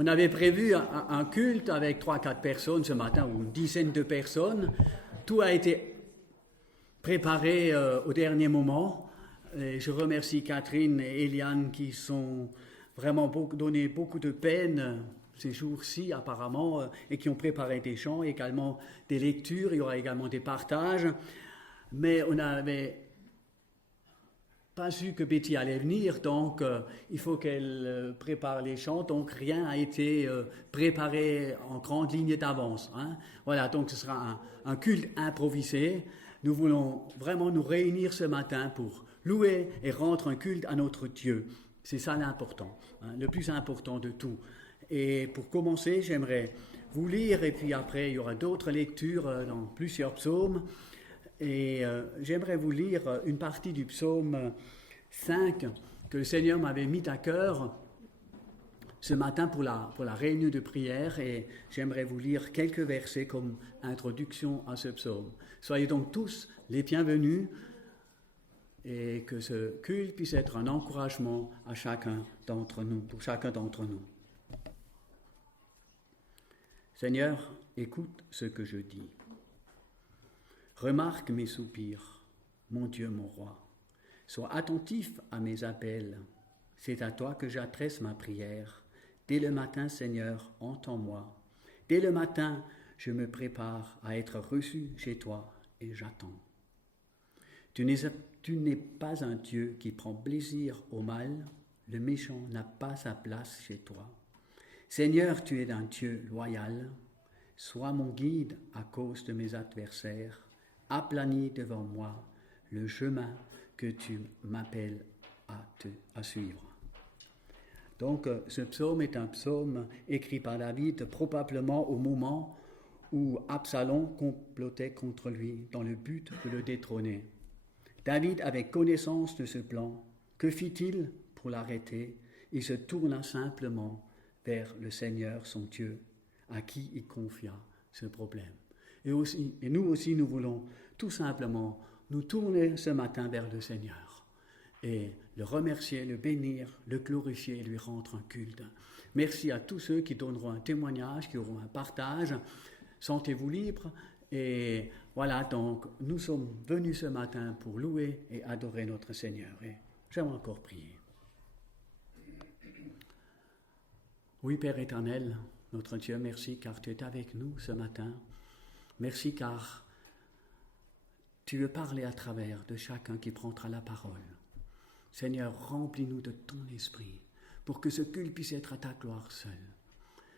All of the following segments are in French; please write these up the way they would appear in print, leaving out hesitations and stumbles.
On avait prévu un culte avec 3-4 personnes ce matin, ou une dizaine de personnes. Tout a été préparé au dernier moment. Et je remercie Catherine et Eliane qui sont vraiment donné beaucoup de peine ces jours-ci apparemment et qui ont préparé des chants, également des lectures, il y aura également des partages. Mais on n'avait pas su que Betty allait venir, donc il faut qu'elle prépare les chants, donc rien n'a été préparé en grande ligne d'avance. Hein. Voilà, donc ce sera un culte improvisé. Nous voulons vraiment nous réunir ce matin pour louer et rendre un culte à notre Dieu. C'est ça l'important, hein, le plus important de tout. Et pour commencer, j'aimerais vous lire, et puis après il y aura d'autres lectures dans plusieurs psaumes. Et j'aimerais vous lire une partie du psaume 5 que le Seigneur m'avait mis à cœur ce matin pour la réunion de prière, et j'aimerais vous lire quelques versets comme introduction à ce psaume. Soyez donc tous les bienvenus et que ce culte puisse être un encouragement à chacun d'entre nous, pour chacun d'entre nous. Seigneur, écoute ce que je dis. Remarque mes soupirs, mon Dieu, mon roi. Sois attentif à mes appels. C'est à toi que j'adresse ma prière. Dès le matin, Seigneur, entends-moi. Dès le matin, je me prépare à être reçu chez toi et j'attends. Tu n'es pas un Dieu qui prend plaisir au mal. Le méchant n'a pas sa place chez toi. Seigneur, tu es un Dieu loyal. Sois mon guide à cause de mes adversaires. Aplanis devant moi le chemin que tu m'appelles à suivre. Donc, ce psaume est un psaume écrit par David, probablement au moment où Absalom complotait contre lui dans le but de le détrôner. David avait connaissance de ce plan. Que fit-il pour l'arrêter? Il se tourna simplement vers le Seigneur, son Dieu, à qui il confia ce problème. Et nous aussi, nous voulons tout simplement nous tourner ce matin vers le Seigneur et le remercier, le bénir, le glorifier et lui rendre un culte. Merci à tous ceux qui donneront un témoignage, qui auront un partage. Sentez-vous libres. Et voilà, donc, nous sommes venus ce matin pour louer et adorer notre Seigneur. Et j'aimerais encore prier. Oui, Père éternel, notre Dieu, merci car tu es avec nous ce matin. Merci car tu veux parler à travers de chacun qui prendra la parole. Seigneur, remplis-nous de ton esprit pour que ce culte puisse être à ta gloire seule.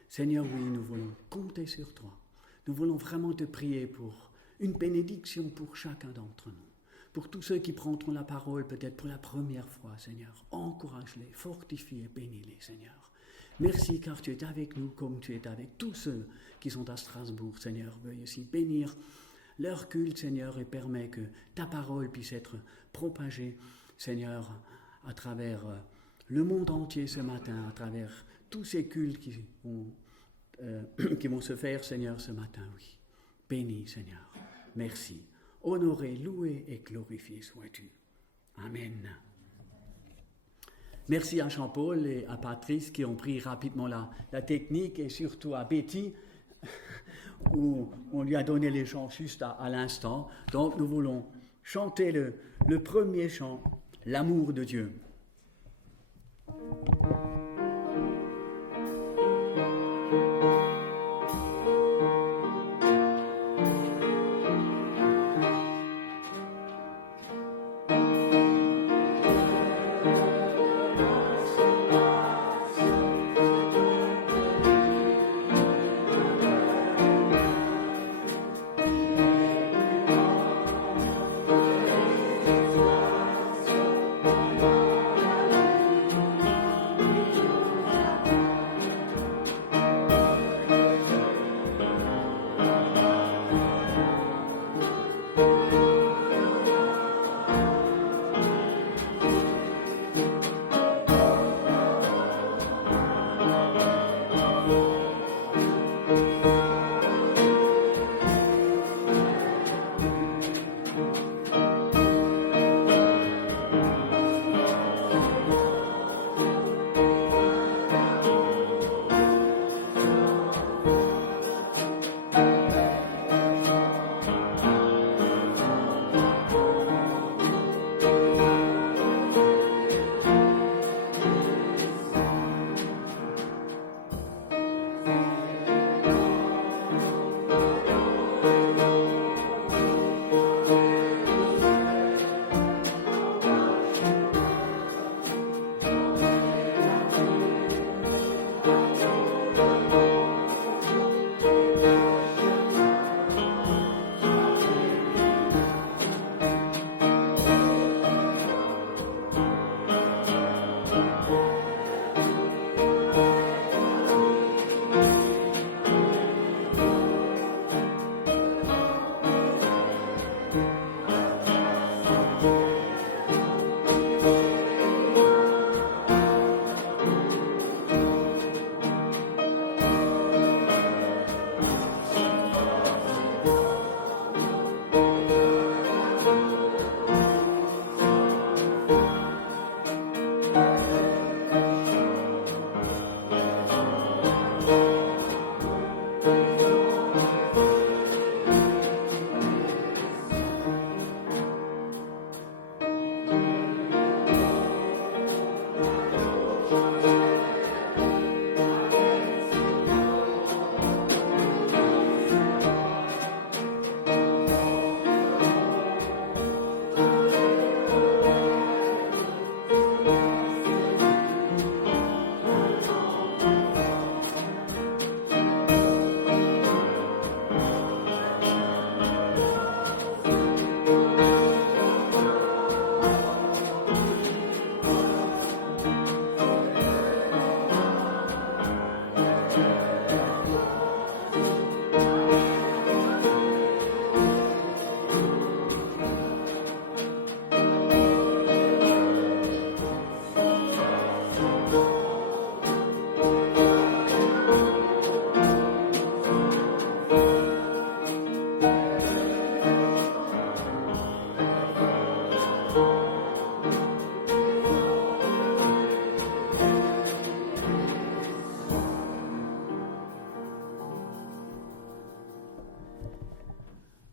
Seigneur, oui, nous voulons compter sur toi. Nous voulons vraiment te prier pour une bénédiction pour chacun d'entre nous. Pour tous ceux qui prendront la parole peut-être pour la première fois, Seigneur, encourage-les, fortifie et bénis-les, Seigneur. Merci car tu es avec nous comme tu es avec tous ceux qui sont à Strasbourg, Seigneur. Veuille aussi bénir leur culte, Seigneur, et permets que ta parole puisse être propagée, Seigneur, à travers le monde entier ce matin, à travers tous ces cultes qui vont se faire, Seigneur, ce matin, oui. Bénis, Seigneur. Merci. Honoré, loué et glorifié sois-tu. Amen. Merci à Jean-Paul et à Patrice qui ont pris rapidement la technique et surtout à Betty où on lui a donné les chants juste à l'instant. Donc nous voulons chanter le premier chant, l'amour de Dieu.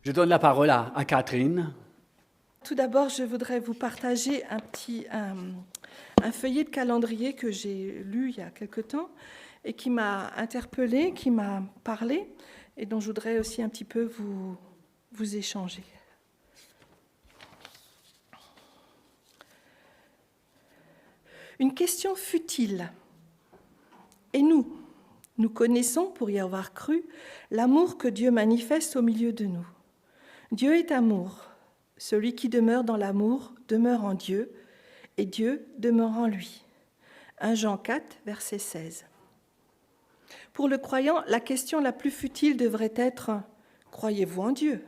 Je donne la parole à Catherine. Tout d'abord, je voudrais vous partager un feuillet de calendrier que j'ai lu il y a quelque temps et qui m'a interpellée, qui m'a parlé et dont je voudrais aussi un petit peu vous échanger. Une question futile. Et nous connaissons, pour y avoir cru, l'amour que Dieu manifeste au milieu de nous. Dieu est amour. Celui qui demeure dans l'amour demeure en Dieu, et Dieu demeure en lui. 1 Jean 4, verset 16. Pour le croyant, la question la plus futile devrait être « Croyez-vous en Dieu ?»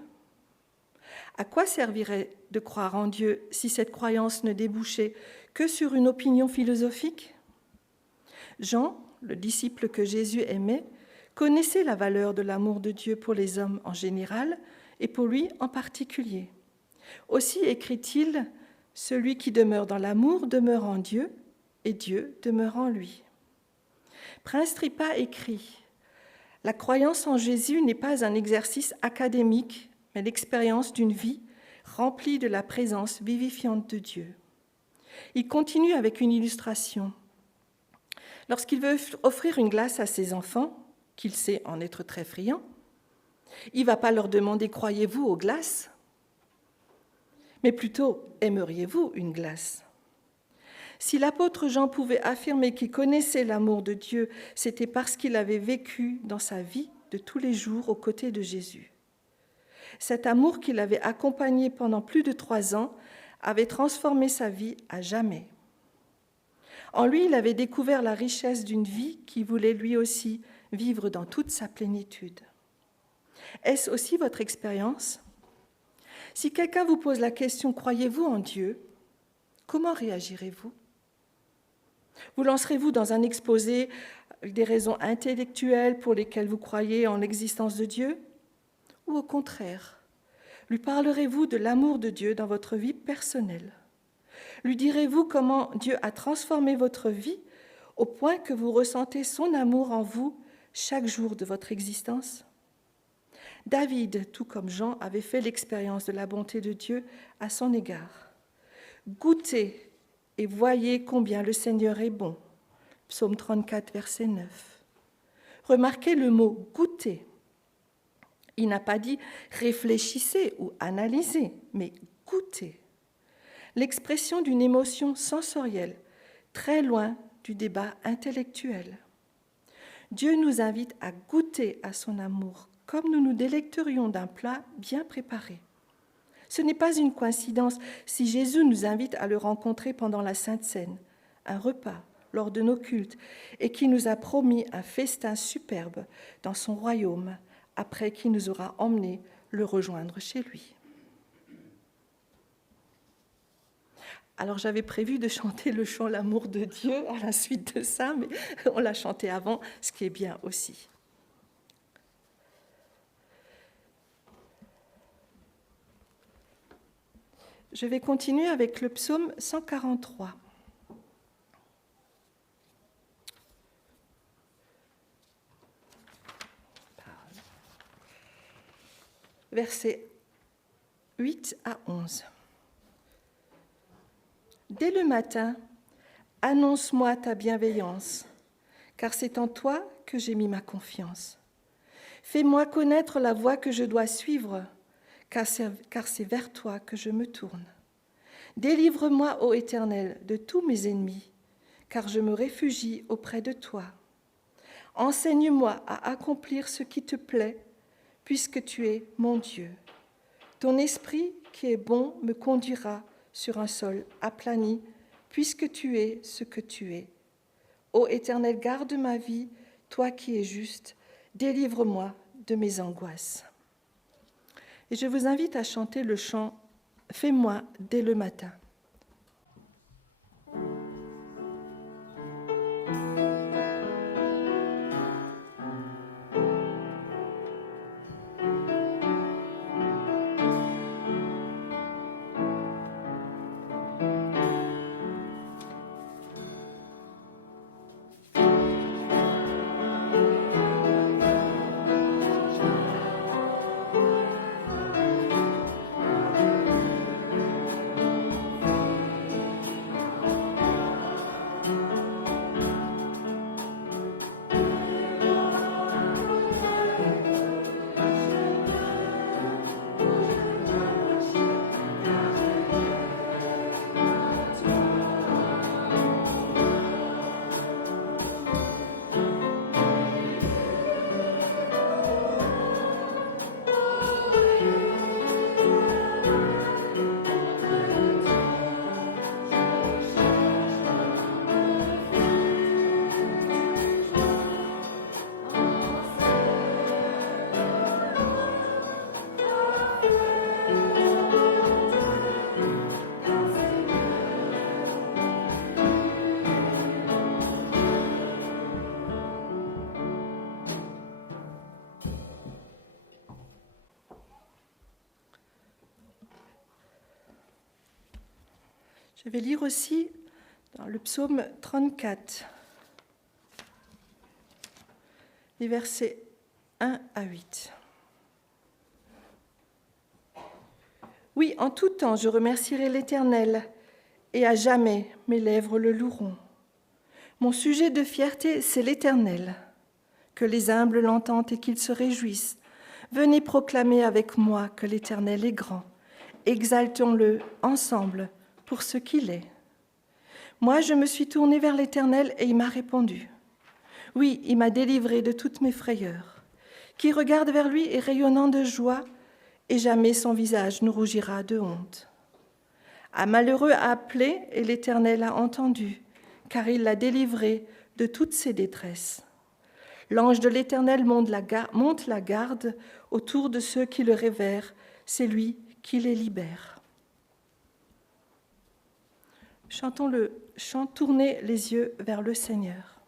À quoi servirait de croire en Dieu si cette croyance ne débouchait que sur une opinion philosophique ? Jean, le disciple que Jésus aimait, connaissait la valeur de l'amour de Dieu pour les hommes en général et pour lui en particulier. Aussi écrit-il « Celui qui demeure dans l'amour demeure en Dieu, et Dieu demeure en lui. » Prince Tripa écrit « La croyance en Jésus n'est pas un exercice académique, mais l'expérience d'une vie remplie de la présence vivifiante de Dieu. » Il continue avec une illustration. Lorsqu'il veut offrir une glace à ses enfants, qu'il sait en être très friands, il ne va pas leur demander « Croyez-vous aux glaces ?» mais plutôt « Aimeriez-vous une glace ?» Si l'apôtre Jean pouvait affirmer qu'il connaissait l'amour de Dieu, c'était parce qu'il avait vécu dans sa vie de tous les jours aux côtés de Jésus. Cet amour qui l'avait accompagné pendant plus de 3 ans avait transformé sa vie à jamais. En lui, il avait découvert la richesse d'une vie qui voulait lui aussi vivre dans toute sa plénitude. Est-ce aussi votre expérience ? Si quelqu'un vous pose la question « Croyez-vous en Dieu ?» comment réagirez-vous ? Vous lancerez-vous dans un exposé avec des raisons intellectuelles pour lesquelles vous croyez en l'existence de Dieu ? Ou au contraire, lui parlerez-vous de l'amour de Dieu dans votre vie personnelle ? Lui direz-vous comment Dieu a transformé votre vie au point que vous ressentez son amour en vous chaque jour de votre existence ? David, tout comme Jean, avait fait l'expérience de la bonté de Dieu à son égard. Goûtez et voyez combien le Seigneur est bon. Psaume 34, verset 9. Remarquez le mot « goûter ». Il n'a pas dit « réfléchissez » ou « analysez », mais « goûter ». L'expression d'une émotion sensorielle, très loin du débat intellectuel. Dieu nous invite à goûter à son amour, comme nous nous délecterions d'un plat bien préparé. Ce n'est pas une coïncidence si Jésus nous invite à le rencontrer pendant la Sainte Seine, un repas lors de nos cultes, et qui nous a promis un festin superbe dans son royaume, après qu'il nous aura emmenés le rejoindre chez lui. Alors j'avais prévu de chanter le chant « L'amour de Dieu » à la suite de ça, mais on l'a chanté avant, ce qui est bien aussi. Je vais continuer avec le psaume 143. Versets 8 à 11. Dès le matin, annonce-moi ta bienveillance, car c'est en toi que j'ai mis ma confiance. Fais-moi connaître la voie que je dois suivre, car c'est vers toi que je me tourne. Délivre-moi, ô Éternel, de tous mes ennemis, car je me réfugie auprès de toi. Enseigne-moi à accomplir ce qui te plaît, puisque tu es mon Dieu. Ton esprit qui est bon me conduira sur un sol aplani, puisque tu es ce que tu es. Ô Éternel, garde ma vie, toi qui es juste, délivre-moi de mes angoisses. Et je vous invite à chanter le chant « Fais-moi dès le matin ». Je vais lire aussi dans le psaume 34, les versets 1 à 8. Oui, en tout temps, je remercierai l'Éternel, et à jamais mes lèvres le loueront. Mon sujet de fierté, c'est l'Éternel. Que les humbles l'entendent et qu'ils se réjouissent. Venez proclamer avec moi que l'Éternel est grand. Exaltons-le ensemble pour ce qu'il est. Moi, je me suis tournée vers l'Éternel et il m'a répondu. Oui, il m'a délivré de toutes mes frayeurs. Qui regarde vers lui est rayonnant de joie, et jamais son visage ne rougira de honte. Un malheureux a appelé et l'Éternel a entendu, car il l'a délivré de toutes ses détresses. L'ange de l'Éternel monte la garde autour de ceux qui le révèrent, c'est lui qui les libère. Chantons le chant, tournez les yeux vers le Seigneur.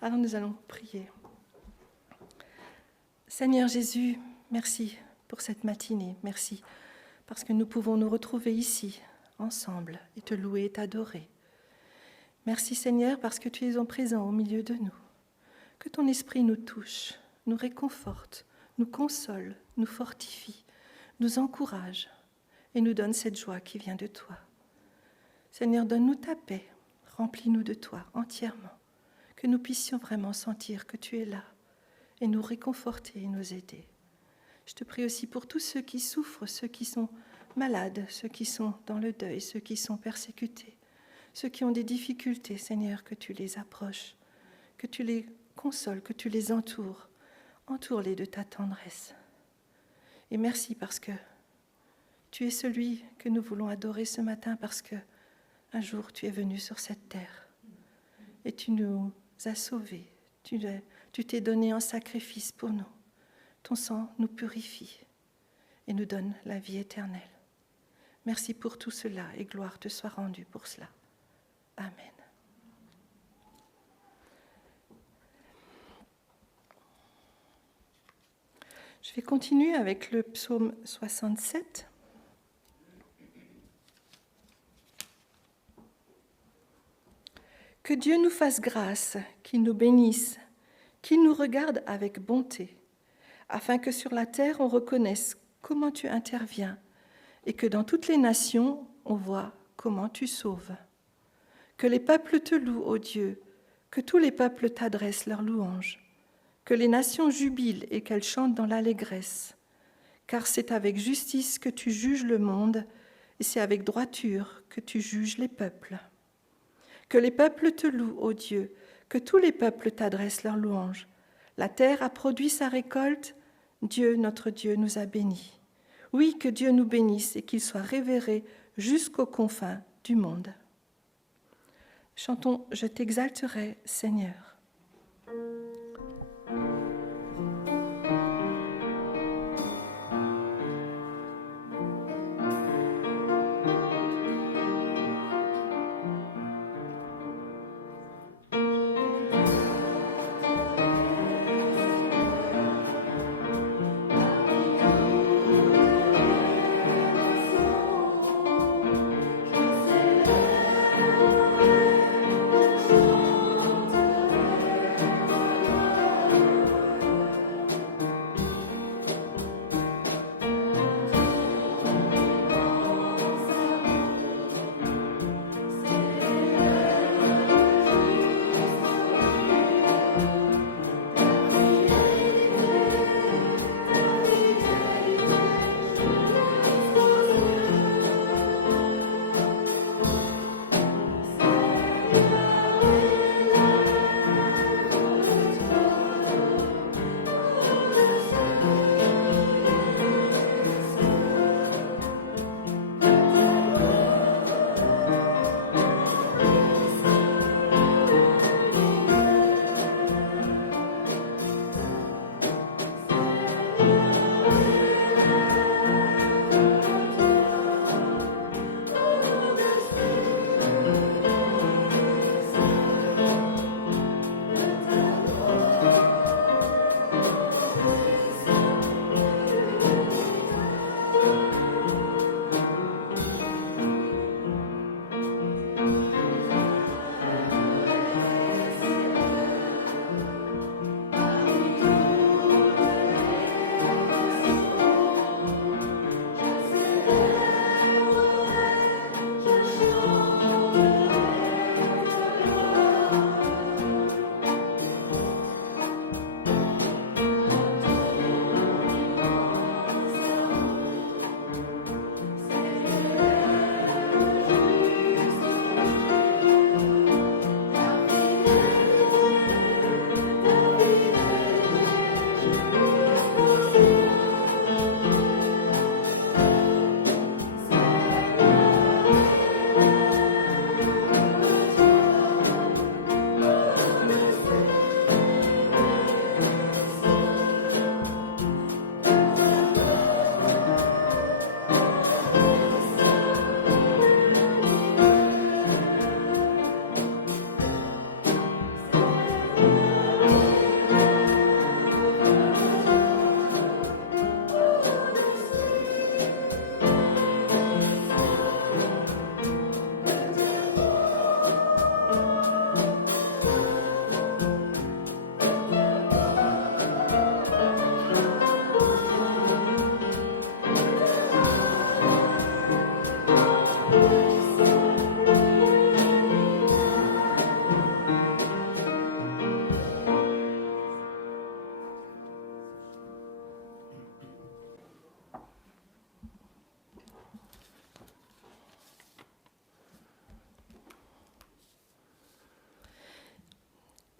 Alors nous allons prier. Seigneur Jésus, merci pour cette matinée. Merci parce que nous pouvons nous retrouver ici, ensemble, et te louer et t'adorer. Merci Seigneur parce que tu es en présent au milieu de nous. Que ton esprit nous touche, nous réconforte, nous console, nous fortifie, nous encourage et nous donne cette joie qui vient de toi. Seigneur, donne-nous ta paix, remplis-nous de toi entièrement. Que nous puissions vraiment sentir que tu es là et nous réconforter et nous aider. Je te prie aussi pour tous ceux qui souffrent, ceux qui sont malades, ceux qui sont dans le deuil, ceux qui sont persécutés, ceux qui ont des difficultés, Seigneur, que tu les approches, que tu les consoles, que tu les entoures. Entoure-les de ta tendresse. Et merci parce que tu es celui que nous voulons adorer ce matin parce que un jour tu es venu sur cette terre et tu nous as sauvés. Tu tu t'es donné en sacrifice pour nous. Ton sang nous purifie et nous donne la vie éternelle. Merci pour tout cela et gloire te soit rendue pour cela. Amen. Je vais continuer avec le psaume 67. Que Dieu nous fasse grâce, qu'il nous bénisse, qu'il nous regarde avec bonté, afin que sur la terre on reconnaisse comment tu interviens et que dans toutes les nations on voit comment tu sauves. Que les peuples te louent, ô Dieu, que tous les peuples t'adressent leurs louanges, que les nations jubilent et qu'elles chantent dans l'allégresse, car c'est avec justice que tu juges le monde et c'est avec droiture que tu juges les peuples. Que les peuples te louent, ô Dieu, que tous les peuples t'adressent leurs louanges. La terre a produit sa récolte, Dieu, notre Dieu, nous a bénis. Oui, que Dieu nous bénisse et qu'il soit révéré jusqu'aux confins du monde. Chantons « Je t'exalterai, Seigneur ».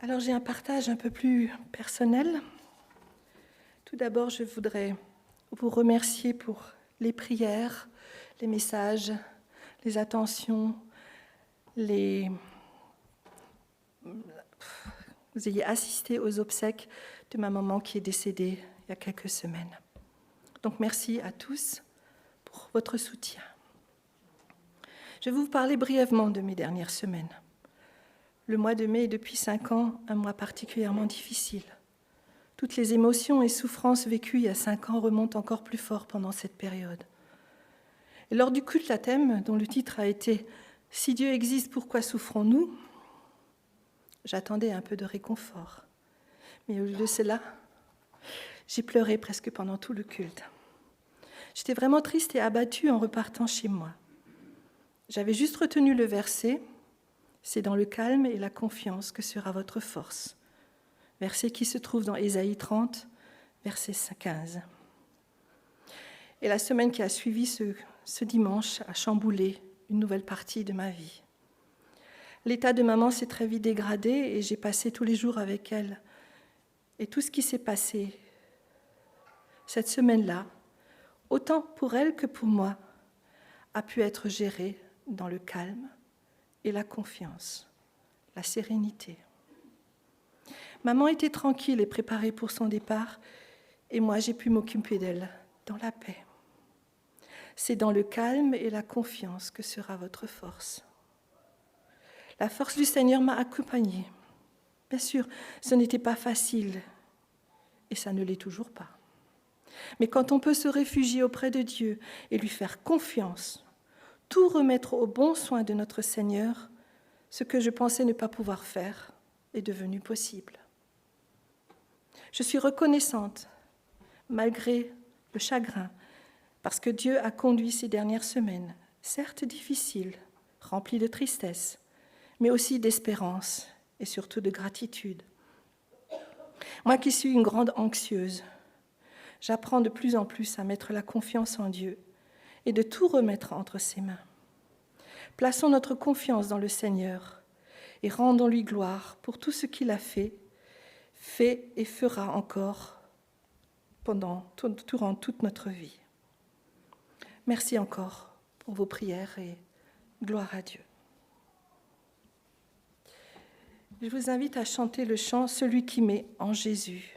Alors j'ai un partage un peu plus personnel. Tout d'abord, je voudrais vous remercier pour les prières, les messages, les attentions, les vous ayez assisté aux obsèques de ma maman qui est décédée il y a quelques semaines. Donc merci à tous pour votre soutien. Je vais vous parler brièvement de mes dernières semaines. Le mois de mai est depuis 5 ans un mois particulièrement difficile. Toutes les émotions et souffrances vécues il y a 5 ans remontent encore plus fort pendant cette période. Et lors du culte à thème, dont le titre a été « Si Dieu existe, pourquoi souffrons-nous ?», j'attendais un peu de réconfort. Mais au lieu de cela, j'ai pleuré presque pendant tout le culte. J'étais vraiment triste et abattue en repartant chez moi. J'avais juste retenu le verset « C'est dans le calme et la confiance que sera votre force ». Verset qui se trouve dans Ésaïe 30, verset 15. Et la semaine qui a suivi ce dimanche a chamboulé une nouvelle partie de ma vie. L'état de maman s'est très vite dégradé et j'ai passé tous les jours avec elle. Et tout ce qui s'est passé cette semaine-là, autant pour elle que pour moi, a pu être géré dans le calme et la confiance, la sérénité. Maman était tranquille et préparée pour son départ, et moi j'ai pu m'occuper d'elle dans la paix. C'est dans le calme et la confiance que sera votre force. La force du Seigneur m'a accompagnée. Bien sûr, ce n'était pas facile, et ça ne l'est toujours pas. Mais quand on peut se réfugier auprès de Dieu et lui faire confiance, tout remettre au bon soin de notre Seigneur, ce que je pensais ne pas pouvoir faire est devenu possible. Je suis reconnaissante, malgré le chagrin, parce que Dieu a conduit ces dernières semaines, certes difficiles, remplies de tristesse, mais aussi d'espérance et surtout de gratitude. Moi qui suis une grande anxieuse, j'apprends de plus en plus à mettre la confiance en Dieu et de tout remettre entre ses mains. Plaçons notre confiance dans le Seigneur et rendons-lui gloire pour tout ce qu'il a fait et fera encore durant toute notre vie. Merci encore pour vos prières et gloire à Dieu. Je vous invite à chanter le chant « Celui qui met en Jésus ».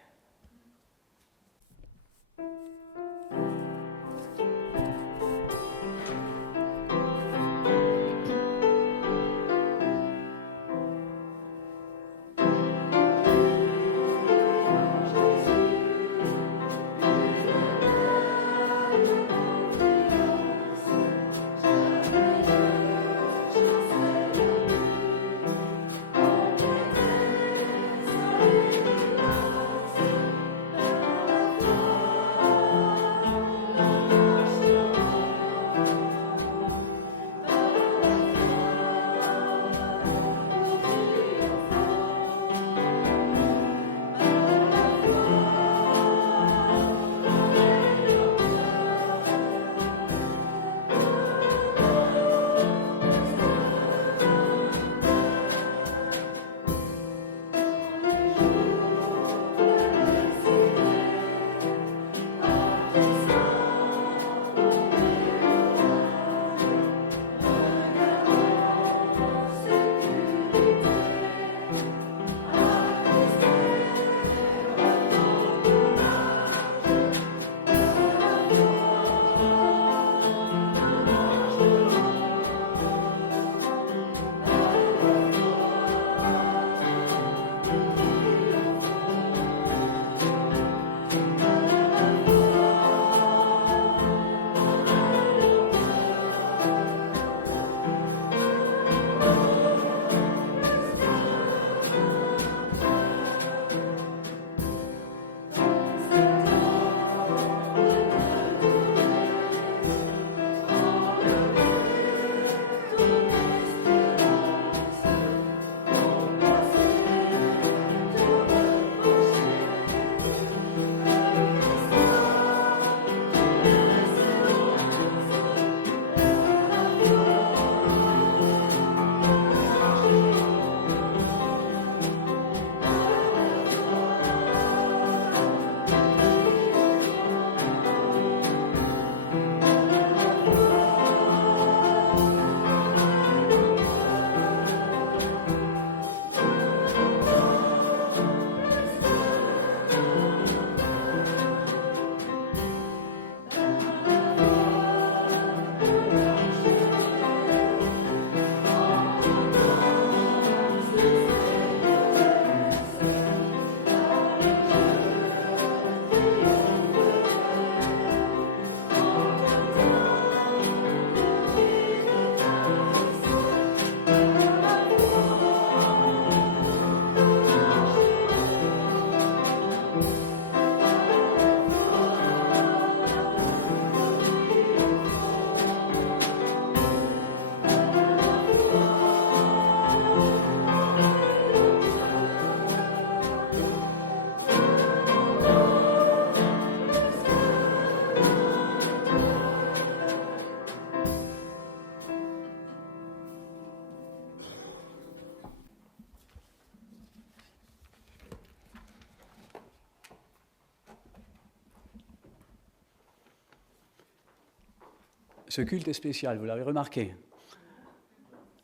ce culte est spécial, vous l'avez remarqué.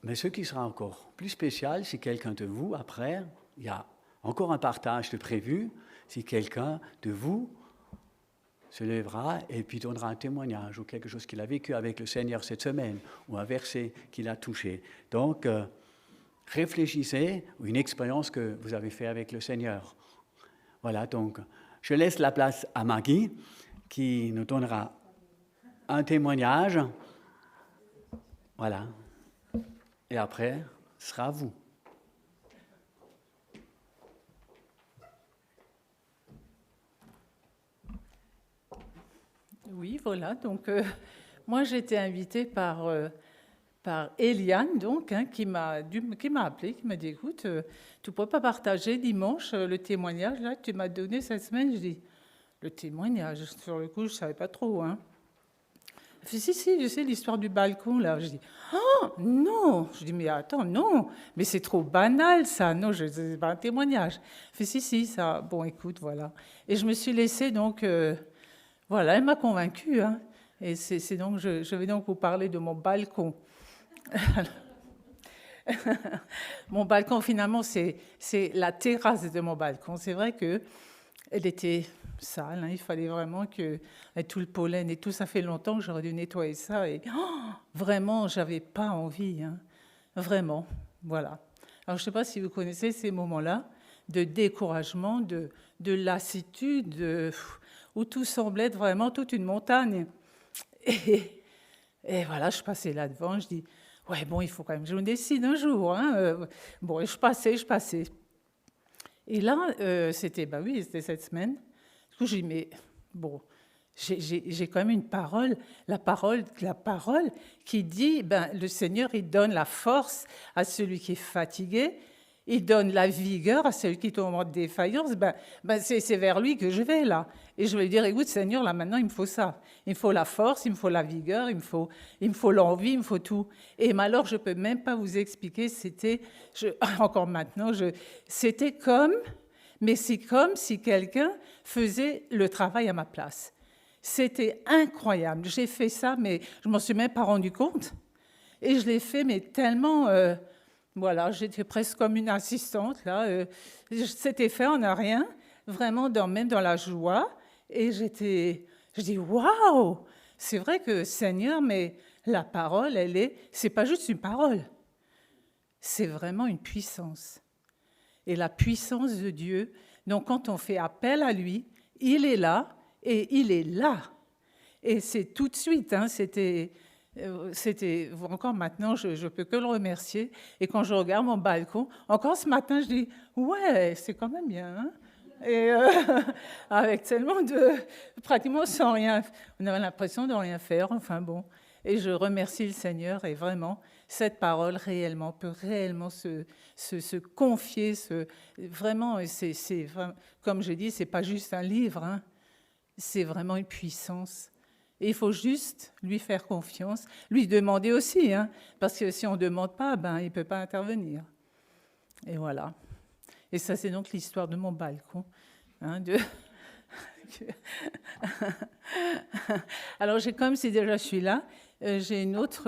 Mais ce qui sera encore plus spécial, si quelqu'un de vous, après, il y a encore un partage de prévu, si quelqu'un de vous se lèvera et puis donnera un témoignage ou quelque chose qu'il a vécu avec le Seigneur cette semaine ou un verset qu'il a touché. Donc, réfléchissez à une expérience que vous avez faite avec le Seigneur. Voilà, donc, je laisse la place à Maggie qui nous donnera un témoignage. Voilà. Et après, ce sera à vous. Oui, voilà. Donc, moi, j'ai été invitée par Eliane, donc, qui m'a appelé, qui m'a dit, écoute, tu ne pourrais pas partager dimanche le témoignage là, que tu m'as donné cette semaine. Je dis, le témoignage, sur le coup, je ne savais pas trop. Hein. Elle fait, si, je sais l'histoire du balcon, là. Je dis, oh, non. Je dis, mais attends, non, mais c'est trop banal, ça. Non, c'est pas un témoignage. Elle fait, si, ça. Bon, écoute, voilà. Et je me suis laissée, donc, voilà, elle m'a convaincue. Hein. Et c'est donc, je vais donc vous parler de mon balcon. Mon balcon, finalement, c'est la terrasse de mon balcon. C'est vrai qu'elle était sale. Hein. Il fallait vraiment que avec tout le pollen et tout, ça fait longtemps que j'aurais dû nettoyer ça. Et vraiment, j'avais pas envie. Hein. Vraiment, voilà. Alors, je ne sais pas si vous connaissez ces moments-là de découragement, de lassitude, où tout semblait être vraiment toute une montagne. Et voilà, je passais là devant, je dis, ouais, bon, il faut quand même que je me décide un jour. Hein. Bon, et je passais. Et là, c'était cette semaine. Du coup, j'ai dit, mais bon, j'ai quand même une parole, la parole qui dit, le Seigneur, il donne la force à celui qui est fatigué, il donne la vigueur à celui qui tombe en défaillance. C'est vers lui que je vais là. Et je vais lui dire, écoute Seigneur, là maintenant il me faut ça. Il me faut la force, il me faut la vigueur, il me faut l'envie, il me faut tout. Et alors je ne peux même pas vous expliquer, encore maintenant, c'était comme, mais c'est comme si quelqu'un faisait le travail à ma place. C'était incroyable. J'ai fait ça, mais je ne m'en suis même pas rendu compte. Et je l'ai fait, mais tellement... Voilà, j'étais presque comme une assistante, là. C'était fait en un rien, vraiment même dans la joie. Et je dis, waouh, c'est vrai que Seigneur, mais la parole, c'est pas juste une parole, c'est vraiment une puissance. Et la puissance de Dieu, donc quand on fait appel à lui, il est là, et il est là. Et c'est tout de suite, hein, c'était encore maintenant, je ne peux que le remercier. Et quand je regarde mon balcon, encore ce matin, je dis, ouais, c'est quand même bien. Hein? Et avec tellement pratiquement sans rien, on avait l'impression de rien faire, enfin bon. Et je remercie le Seigneur, et vraiment, cette parole réellement peut réellement se confier. Vraiment, comme j'ai dit, ce n'est pas juste un livre, hein, c'est vraiment une puissance. Et il faut juste lui faire confiance, lui demander aussi, hein, parce que si on ne demande pas, il ne peut pas intervenir. Et voilà. Et ça, c'est donc l'histoire de mon balcon. Hein, Alors, comme si déjà je suis là, j'ai une autre...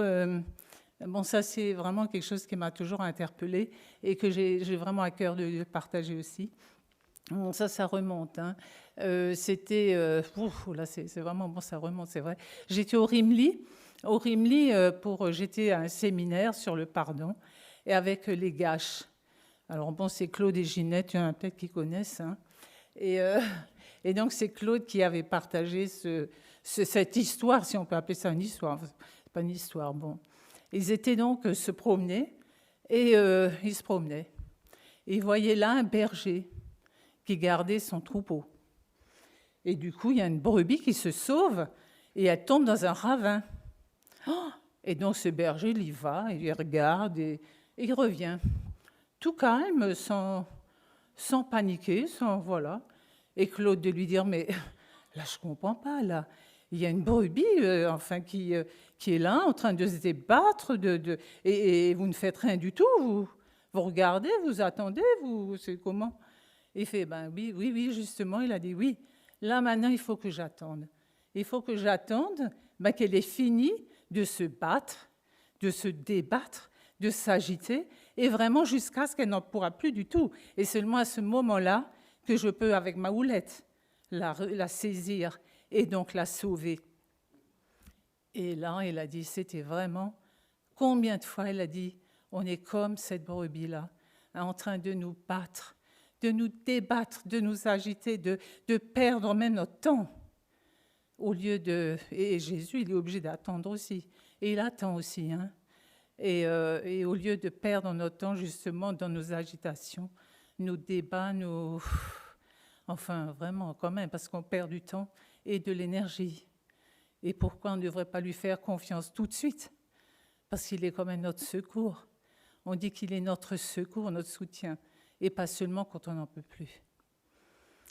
bon, ça, c'est vraiment quelque chose qui m'a toujours interpellée et que j'ai vraiment à cœur de partager aussi. Bon, ça remonte. Hein. C'était... là, c'est vraiment... Bon, ça remonte, c'est vrai. J'étais au Rimli. J'étais à un séminaire sur le pardon et avec les Gaches. Alors, bon, c'est Claude et Ginette, il y en a peut-être qui connaissent. Hein. Et donc, c'est Claude qui avait partagé cette histoire, si on peut appeler ça une histoire. C'est pas une histoire, bon. Ils étaient donc se promener et ils se promenaient. Et ils voyaient là un berger qui gardait son troupeau. Et du coup, il y a une brebis qui se sauve et elle tombe dans un ravin. Et donc, ce berger, il y va, il regarde et il revient. Tout calme, sans paniquer, voilà. Et Claude de lui dire, mais là, je ne comprends pas, là. Il y a une brebis qui est là, en train de se débattre, et vous ne faites rien du tout. Vous regardez, vous attendez, c'est comment ? Il fait, oui, justement, il a dit, oui, là, maintenant, il faut que j'attende. Il faut que j'attende qu'elle ait fini de se battre, de se débattre, de s'agiter, et vraiment jusqu'à ce qu'elle n'en pourra plus du tout. Et seulement à ce moment-là que je peux, avec ma houlette, la saisir et donc la sauver. Et là, elle a dit, c'était vraiment... Combien de fois elle a dit, on est comme cette brebis-là, hein, en train de nous battre, de nous débattre, de nous agiter, de perdre même notre temps. Au lieu de... Et Jésus, il est obligé d'attendre aussi. Et il attend aussi. Hein. Et au lieu de perdre notre temps justement dans nos agitations, nos débats, Enfin, vraiment, quand même, parce qu'on perd du temps et de l'énergie. Et pourquoi on ne devrait pas lui faire confiance tout de suite? Parce qu'il est quand même notre secours. On dit qu'il est notre secours, notre soutien, et pas seulement quand on n'en peut plus.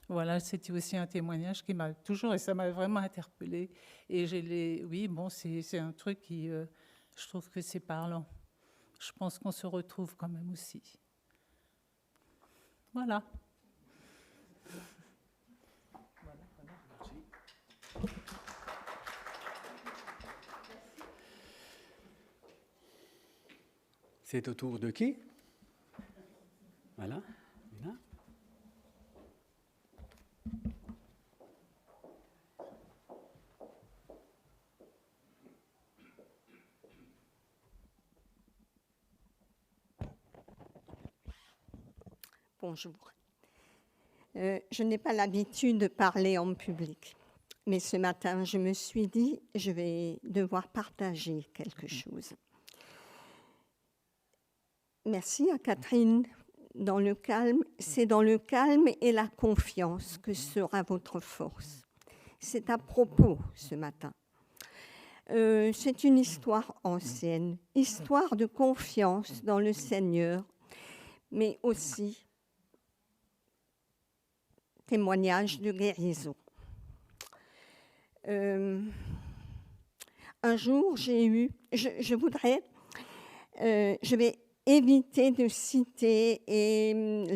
Voilà, c'était aussi un témoignage qui m'a toujours, et ça m'a vraiment interpellée. Et c'est un truc qui, je trouve que c'est parlant. Je pense qu'on se retrouve quand même aussi. Voilà. C'est au tour de qui? Voilà. Là. Bonjour. Je n'ai pas l'habitude de parler en public, mais ce matin, je me suis dit, je vais devoir partager quelque chose. Merci à Catherine. C'est dans le calme et la confiance que sera votre force. C'est à propos ce matin. C'est une histoire ancienne, histoire de confiance dans le Seigneur, mais aussi témoignage de guérison. Un jour, je vais éviter de citer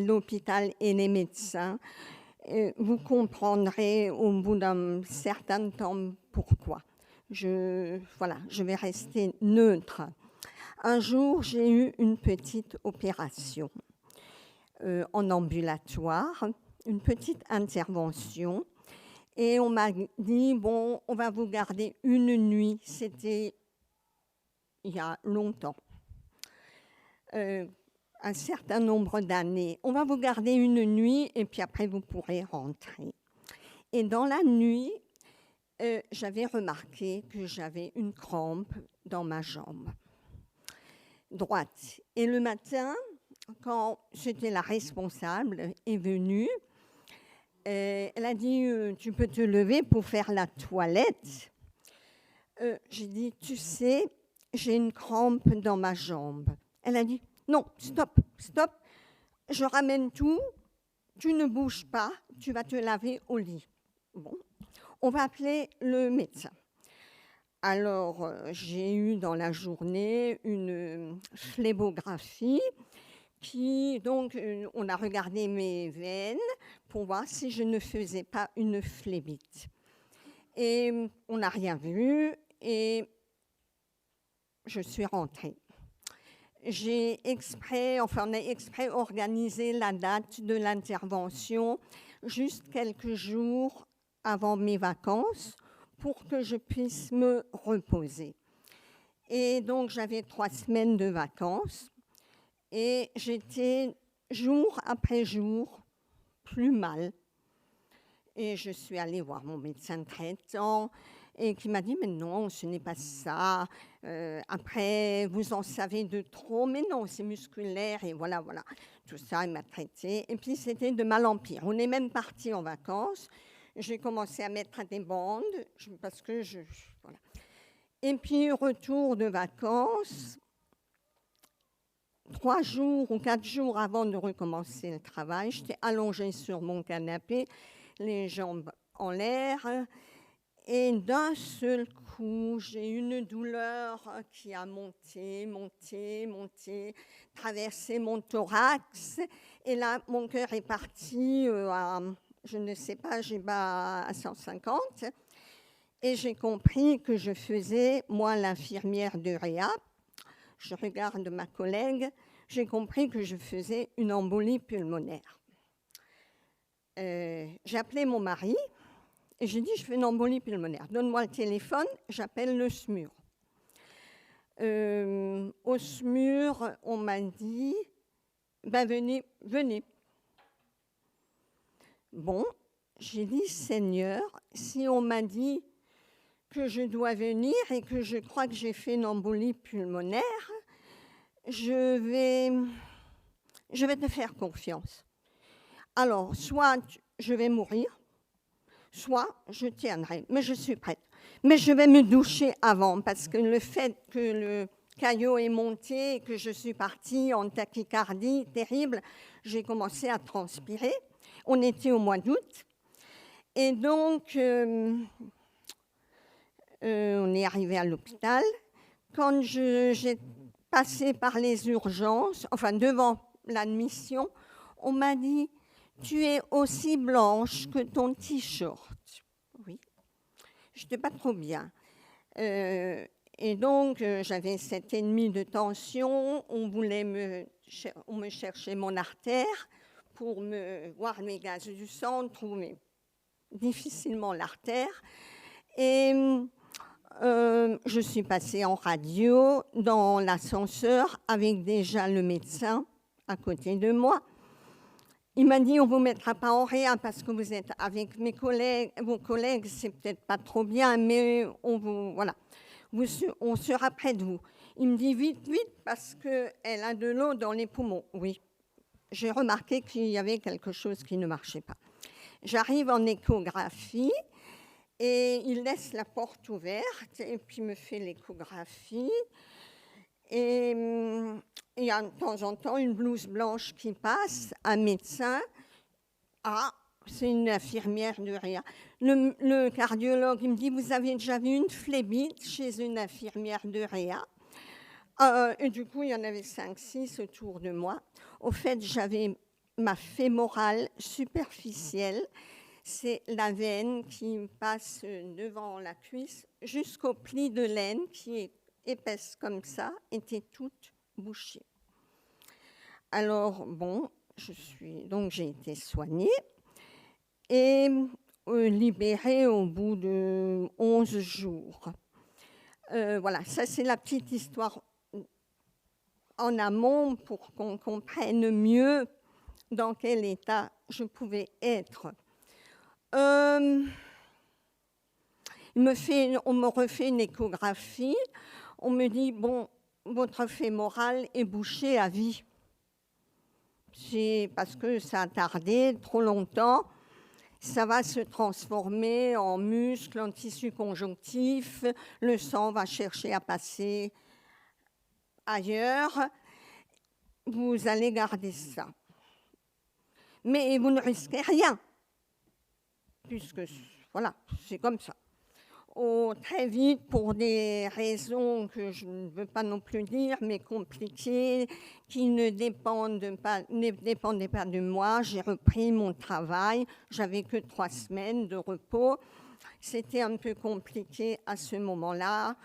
l'hôpital et les médecins. Vous comprendrez au bout d'un certain temps pourquoi. Je vais rester neutre. Un jour, j'ai eu une petite opération en ambulatoire, une petite intervention. Et on m'a dit, bon, on va vous garder une nuit. C'était il y a longtemps. Un certain nombre d'années. On va vous garder une nuit et puis après, vous pourrez rentrer. Et dans la nuit, j'avais remarqué que j'avais une crampe dans ma jambe droite. Et le matin, quand c'était la responsable est venue, elle a dit, tu peux te lever pour faire la toilette. J'ai dit, tu sais, j'ai une crampe dans ma jambe. Elle a dit, non, stop, je ramène tout, tu ne bouges pas, tu vas te laver au lit. Bon, on va appeler le médecin. Alors, j'ai eu dans la journée une phlébographie donc, on a regardé mes veines pour voir si je ne faisais pas une phlébite. Et on n'a rien vu et je suis rentrée. On a exprès organisé la date de l'intervention juste quelques jours avant mes vacances pour que je puisse me reposer. Et donc, j'avais 3 semaines de vacances et j'étais jour après jour plus mal. Et je suis allée voir mon médecin traitant et qui m'a dit, mais non, ce n'est pas ça. Après, vous en savez de trop, mais non, c'est musculaire et voilà. Tout ça, il m'a traité. Et puis, c'était de mal en pire. On est même parti en vacances. J'ai commencé à mettre des bandes parce que voilà. Et puis, retour de vacances, 3 jours ou 4 jours avant de recommencer le travail, j'étais allongée sur mon canapé, les jambes en l'air, et d'un seul coup, j'ai une douleur qui a monté, traversé mon thorax, et là, mon cœur est parti à, je ne sais pas, j'ai bas à 150, Et j'ai compris que je faisais, moi, l'infirmière de Réa, je regarde ma collègue, j'ai compris que je faisais une embolie pulmonaire. J'ai appelé mon mari et j'ai dit, je fais une embolie pulmonaire. Donne-moi le téléphone, j'appelle le SMUR. Au SMUR, on m'a dit, ben venez. Bon, j'ai dit, Seigneur, si on m'a dit que je dois venir et que je crois que j'ai fait une embolie pulmonaire, je vais te faire confiance. Alors, soit je vais mourir, soit je tiendrai, mais je suis prête. Mais je vais me doucher avant, parce que le fait que le caillot est monté et que je suis partie en tachycardie terrible, j'ai commencé à transpirer. On était au mois d'août. Et donc, on est arrivé à l'hôpital. Quand j'ai passé par les urgences, enfin devant l'admission, on m'a dit « Tu es aussi blanche que ton t-shirt ». Oui, je n'étais pas trop bien. Et donc, j'avais 7,5 de tension. On me cherchait mon artère pour me voir mes gaz du sang, trouver difficilement l'artère. Et je suis passée en radio dans l'ascenseur avec déjà le médecin à côté de moi. Il m'a dit, on ne vous mettra pas en réa parce que vous êtes avec vos collègues, c'est peut-être pas trop bien, mais on sera près de vous. Il me dit, vite, parce qu'elle a de l'eau dans les poumons. Oui, j'ai remarqué qu'il y avait quelque chose qui ne marchait pas. J'arrive en échographie et il laisse la porte ouverte et puis me fait l'échographie. Et il y a de temps en temps une blouse blanche qui passe, un médecin. Ah, c'est une infirmière de Réa. Le cardiologue, il me dit, vous avez déjà vu une phlébite chez une infirmière de Réa? Et du coup, il y en avait 5-6 autour de moi. Au fait, j'avais ma fémorale superficielle. C'est la veine qui passe devant la cuisse jusqu'au pli de laine qui est épaisse comme ça, était toute bouchée. Alors, bon, j'ai été soignée et libérée au bout de 11 jours. Voilà, ça c'est la petite histoire en amont pour qu'on comprenne mieux dans quel état je pouvais être. On me refait une échographie. On me dit, bon, votre fémorale est bouchée à vie. C'est parce que ça a tardé trop longtemps. Ça va se transformer en muscle, en tissu conjonctif. Le sang va chercher à passer ailleurs. Vous allez garder ça. Mais vous ne risquez rien. Puisque, voilà, c'est comme ça. Très vite, pour des raisons que je ne veux pas non plus dire, mais compliquées, qui ne dépendaient pas de moi, j'ai repris mon travail. J'avais que 3 semaines de repos. C'était un peu compliqué à ce moment-là.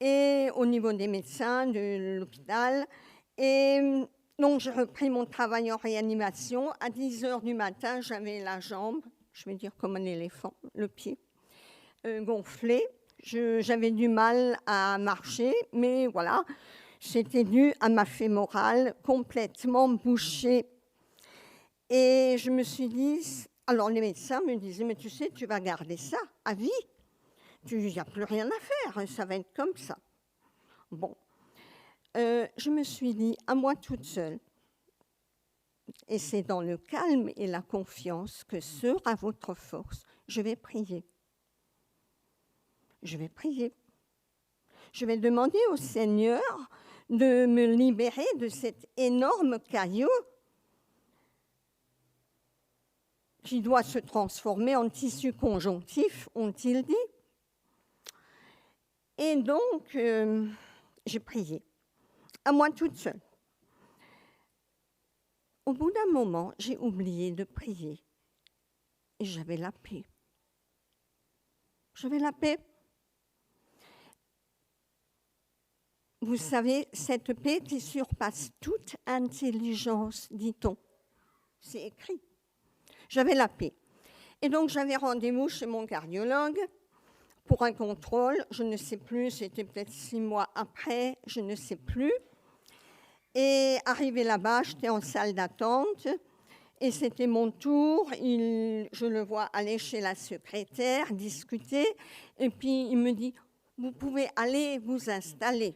Et au niveau des médecins de l'hôpital. Et donc, j'ai repris mon travail en réanimation. À 10h du matin, j'avais la jambe, je vais dire comme un éléphant, le pied gonflé. J'avais du mal à marcher, mais voilà, c'était dû à ma fémorale complètement bouchée. Et je me suis dit, alors les médecins me disaient, mais tu sais, tu vas garder ça à vie. Il n'y a plus rien à faire, ça va être comme ça. Bon, je me suis dit, à moi toute seule, et c'est dans le calme et la confiance que sera votre force, je vais prier. Je vais prier. Je vais demander au Seigneur de me libérer de cet énorme caillou qui doit se transformer en tissu conjonctif, ont-ils dit. Et donc, j'ai prié, à moi toute seule. Au bout d'un moment, j'ai oublié de prier et j'avais la paix. J'avais la paix. Vous savez, cette paix qui surpasse toute intelligence, dit-on. C'est écrit. J'avais la paix. Et donc, j'avais rendez-vous chez mon cardiologue pour un contrôle. Je ne sais plus, c'était peut-être 6 mois après, je ne sais plus. Et arrivé là-bas, j'étais en salle d'attente. Et c'était mon tour. Je le vois aller chez la secrétaire, discuter. Et puis, il me dit, vous pouvez aller vous installer.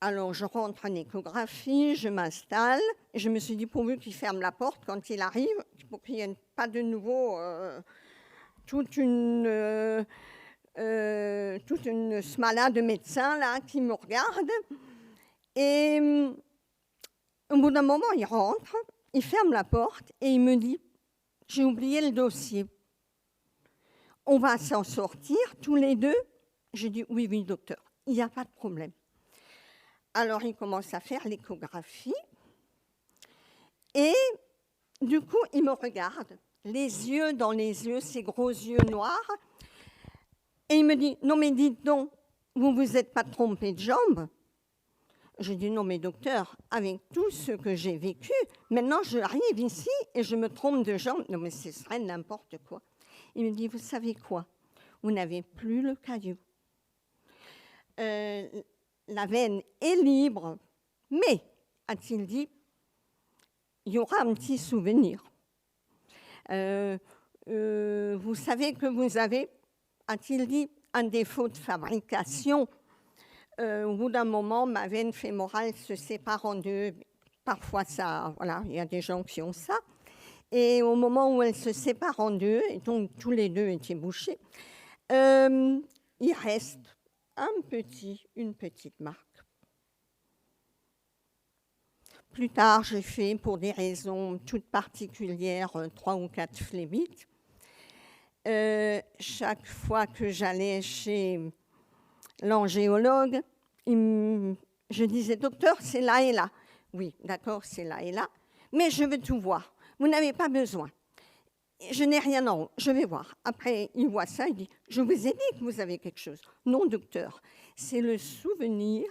Alors, je rentre en échographie, je m'installe. Et je me suis dit, pourvu qu'il ferme la porte quand il arrive, pour qu'il n'y ait pas de nouveau toute une smala de médecins là, qui me regardent. Et au bout d'un moment, il rentre, il ferme la porte et il me dit, j'ai oublié le dossier. On va s'en sortir tous les deux. J'ai dit, oui, docteur, il n'y a pas de problème. Alors, il commence à faire l'échographie et du coup, il me regarde, les yeux dans les yeux, ses gros yeux noirs, et il me dit, non mais dites donc, vous vous êtes pas trompé de jambe? Je dis, non mais docteur, avec tout ce que j'ai vécu, maintenant je arrive ici et je me trompe de jambe. Non mais ce serait n'importe quoi. Il me dit, vous savez quoi? Vous n'avez plus le caillou. La veine est libre, mais, a-t-il dit, il y aura un petit souvenir. Vous savez que vous avez, a-t-il dit, un défaut de fabrication. Au bout d'un moment, ma veine fémorale se sépare en deux. Parfois, ça, voilà, il y a des gens qui ont ça. Et au moment où elle se sépare en deux, et donc tous les deux étaient bouchés, il reste une petite marque. Plus tard, j'ai fait, pour des raisons toutes particulières, 3 ou 4 phlébites. Chaque fois que j'allais chez l'angéologue, je disais, docteur, c'est là et là. Oui, d'accord, c'est là et là, mais je veux tout voir. Vous n'avez pas besoin. Je n'ai rien en haut, je vais voir. Après, il voit ça, il dit, je vous ai dit que vous avez quelque chose. Non, docteur, c'est le souvenir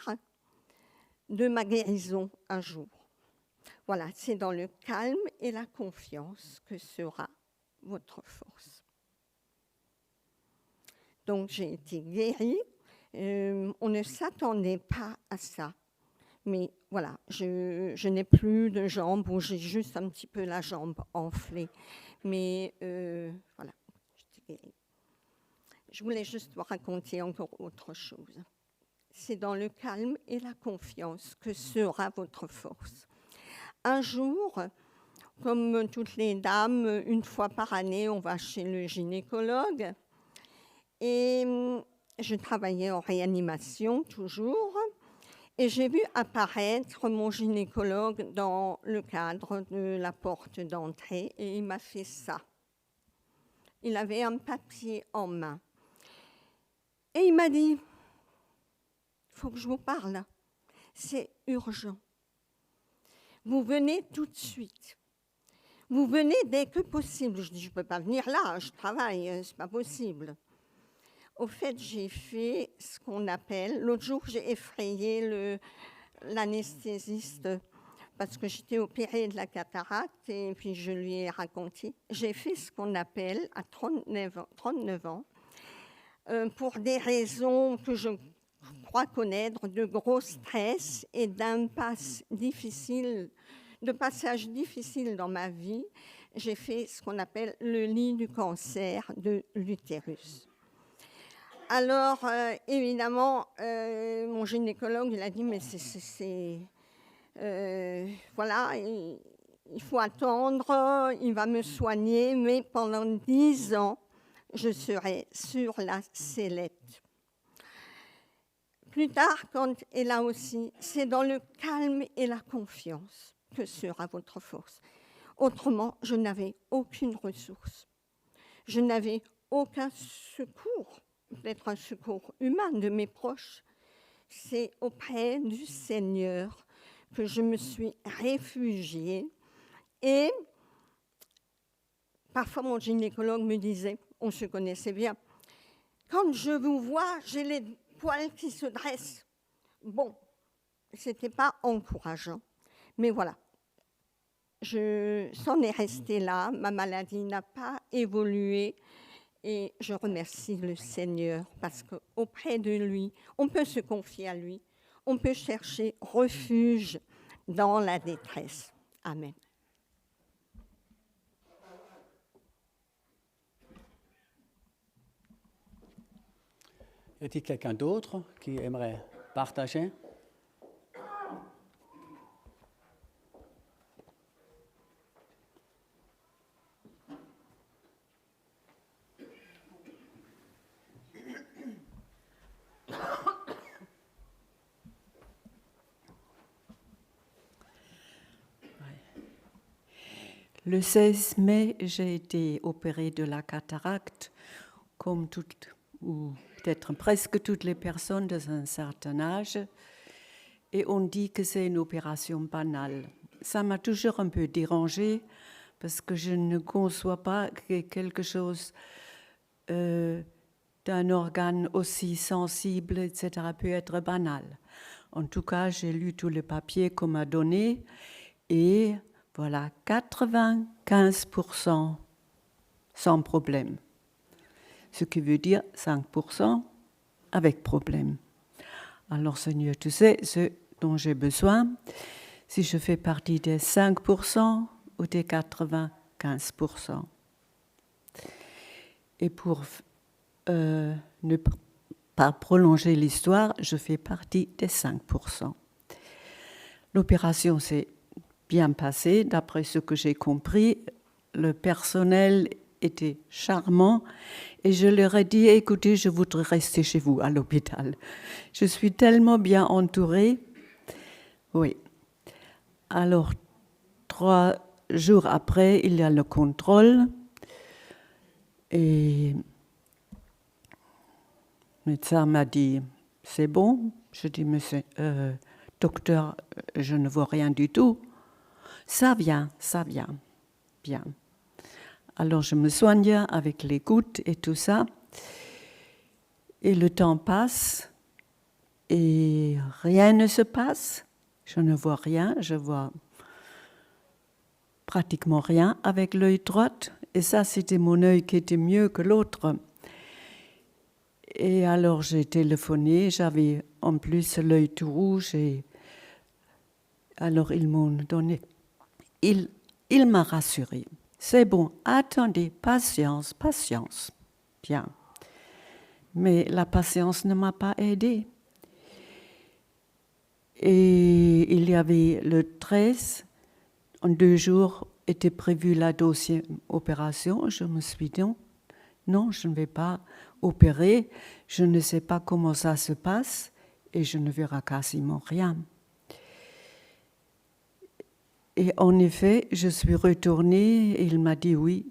de ma guérison un jour. Voilà, c'est dans le calme et la confiance que sera votre force. Donc, j'ai été guérie. On ne s'attendait pas à ça. Mais voilà, je n'ai plus de jambes, ou j'ai juste un petit peu la jambe enflée. Mais voilà, j'étais guérie. Je voulais juste vous raconter encore autre chose. C'est dans le calme et la confiance que sera votre force. Un jour, comme toutes les dames, 1 fois par année, on va chez le gynécologue. Et je travaillais en réanimation toujours. Et j'ai vu apparaître mon gynécologue dans le cadre de la porte d'entrée. Et il m'a fait ça. Il avait un papier en main. Et il m'a dit, il faut que je vous parle. C'est urgent. Vous venez tout de suite. Vous venez dès que possible. Je dis, je ne peux pas venir là, je travaille, c'est pas possible. Au fait, j'ai fait ce qu'on appelle, l'autre jour, j'ai effrayé l'anesthésiste parce que j'étais opérée de la cataracte et puis je lui ai raconté. J'ai fait ce qu'on appelle, à 39 ans, pour des raisons que je crois connaître, de gros stress et d'impasse difficile, de passage difficile dans ma vie, j'ai fait ce qu'on appelle le lit du cancer de l'utérus. Alors, évidemment, mon gynécologue, il a dit, mais voilà, il faut attendre, il va me soigner, mais pendant 10 ans, je serai sur la sellette. Plus tard, et là aussi, c'est dans le calme et la confiance que sera votre force. Autrement, je n'avais aucune ressource. Je n'avais aucun secours, peut-être un secours humain de mes proches. C'est auprès du Seigneur que je me suis réfugiée. Et parfois, mon gynécologue me disait, on se connaissait bien. Quand je vous vois, j'ai les poils qui se dressent. Bon, c'était pas encourageant. Mais voilà, c'en est resté là. Ma maladie n'a pas évolué. Et je remercie le Seigneur parce qu'auprès de lui, on peut se confier à lui. On peut chercher refuge dans la détresse. Amen. Y a-t-il quelqu'un d'autre qui aimerait partager? Le 16 mai, j'ai été opérée de la cataracte, comme toutes, ou peut-être presque toutes les personnes d'un certain âge, et on dit que c'est une opération banale. Ça m'a toujours un peu dérangée, parce que je ne conçois pas que quelque chose d'un organe aussi sensible, etc., peut être banal. En tout cas, j'ai lu tous les papiers qu'on m'a donnés, et voilà, 95% sans problème. Ce qui veut dire 5% avec problème. Alors, Seigneur, tu sais ce dont j'ai besoin, si je fais partie des 5% ou des 95%. Et pour ne pas prolonger l'histoire, je fais partie des 5%. L'opération s'est bien passé, d'après ce que j'ai compris. Le personnel était charmant et je leur ai dit, écoutez, je voudrais rester chez vous à l'hôpital. Je suis tellement bien entourée. Oui. Alors, 3 jours après, il y a le contrôle et le médecin m'a dit, c'est bon. Je dis, monsieur, docteur, je ne vois rien du tout. Ça vient, bien. Alors je me soigne avec les gouttes et tout ça. Et le temps passe et rien ne se passe. Je ne vois rien, je vois pratiquement rien avec l'œil droit. Et ça, c'était mon œil qui était mieux que l'autre. Et alors j'ai téléphoné, j'avais en plus l'œil tout rouge. Et alors ils m'ont donné... Il m'a rassuré. C'est bon, attendez, patience. Bien. Mais la patience ne m'a pas aidée. Et il y avait le 13, en 2 jours, était prévue la deuxième opération. Je me suis dit, non, je ne vais pas opérer. Je ne sais pas comment ça se passe et je ne verrai quasiment rien. Et en effet, je suis retournée et il m'a dit oui.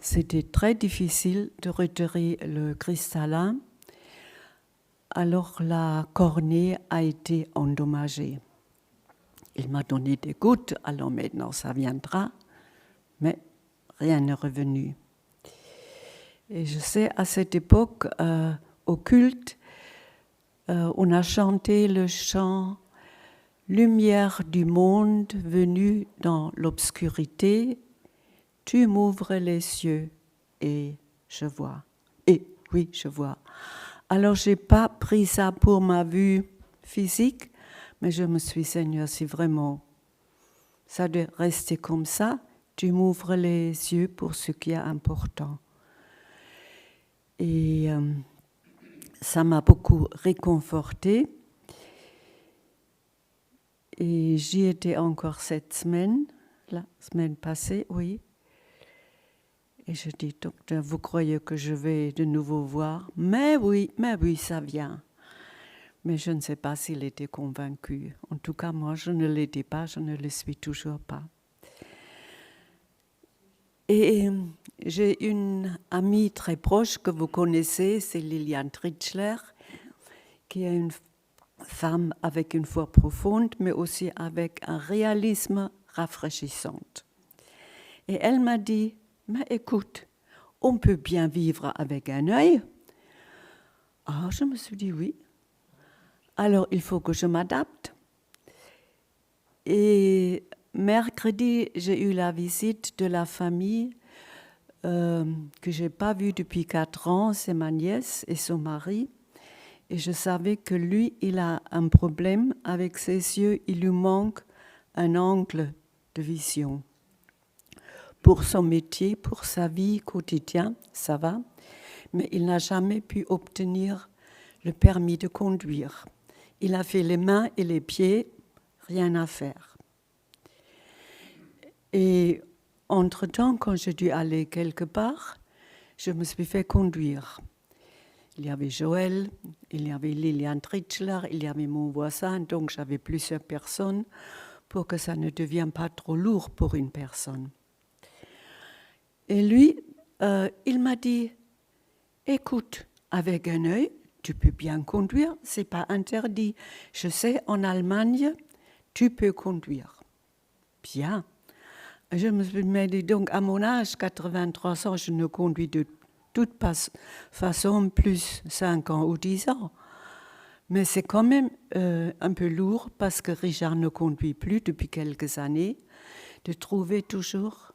C'était très difficile de retirer le cristallin. Alors la cornée a été endommagée. Il m'a donné des gouttes, alors maintenant ça viendra, mais rien n'est revenu. Et je sais, à cette époque, au culte, on a chanté le chant « Lumière du monde venue dans l'obscurité, tu m'ouvres les cieux et je vois. » Et oui, je vois. Alors, je n'ai pas pris ça pour ma vue physique, mais je me suis dit, Seigneur, si vraiment ça doit rester comme ça, tu m'ouvres les yeux pour ce qui est important. Et ça m'a beaucoup réconfortée. Et j'y étais encore cette semaine, la semaine passée, oui. Et je dis, docteur, vous croyez que je vais de nouveau voir? Mais oui, ça vient. Mais je ne sais pas s'il était convaincu. En tout cas, moi, je ne l'étais pas, je ne le suis toujours pas. Et j'ai une amie très proche que vous connaissez, c'est Liliane Tritschler, qui est une femme avec une foi profonde, mais aussi avec un réalisme rafraîchissant. Et elle m'a dit, mais écoute, on peut bien vivre avec un œil. Ah, je me suis dit oui. Alors, il faut que je m'adapte. Et mercredi, j'ai eu la visite de la famille que je n'ai pas vue depuis 4 ans. C'est ma nièce et son mari. Et je savais que lui, il a un problème avec ses yeux. Il lui manque un angle de vision. Pour son métier, pour sa vie quotidienne, ça va. Mais il n'a jamais pu obtenir le permis de conduire. Il a fait les mains et les pieds, rien à faire. Et entre-temps, quand j'ai dû aller quelque part, je me suis fait conduire. Il y avait Joël, il y avait Lilian Tritschler, il y avait mon voisin, donc j'avais plusieurs personnes pour que ça ne devienne pas trop lourd pour une personne. Et lui, il m'a dit, écoute, avec un œil, tu peux bien conduire, c'est pas interdit. Je sais, en Allemagne, tu peux conduire. Bien. Je me suis dit, donc à mon âge, 83 ans, je ne conduis de toute façon plus 5 ans ou 10 ans. Mais c'est quand même un peu lourd parce que Richard ne conduit plus depuis quelques années, de trouver toujours.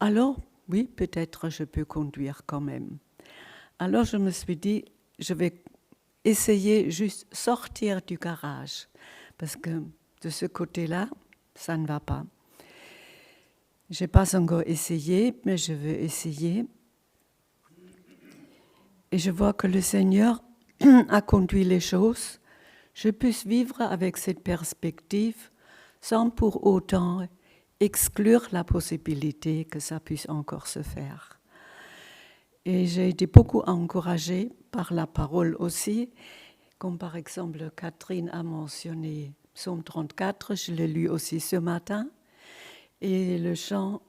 Alors, oui, peut-être je peux conduire quand même. Alors je me suis dit, je vais essayer juste sortir du garage parce que de ce côté-là, ça ne va pas. Je n'ai pas encore essayé, mais je veux essayer. Et je vois que le Seigneur a conduit les choses. Je puisse vivre avec cette perspective sans pour autant exclure la possibilité que ça puisse encore se faire. Et j'ai été beaucoup encouragée par la parole aussi, comme par exemple Catherine a mentionné Psaume 34, je l'ai lu aussi ce matin. Et le chant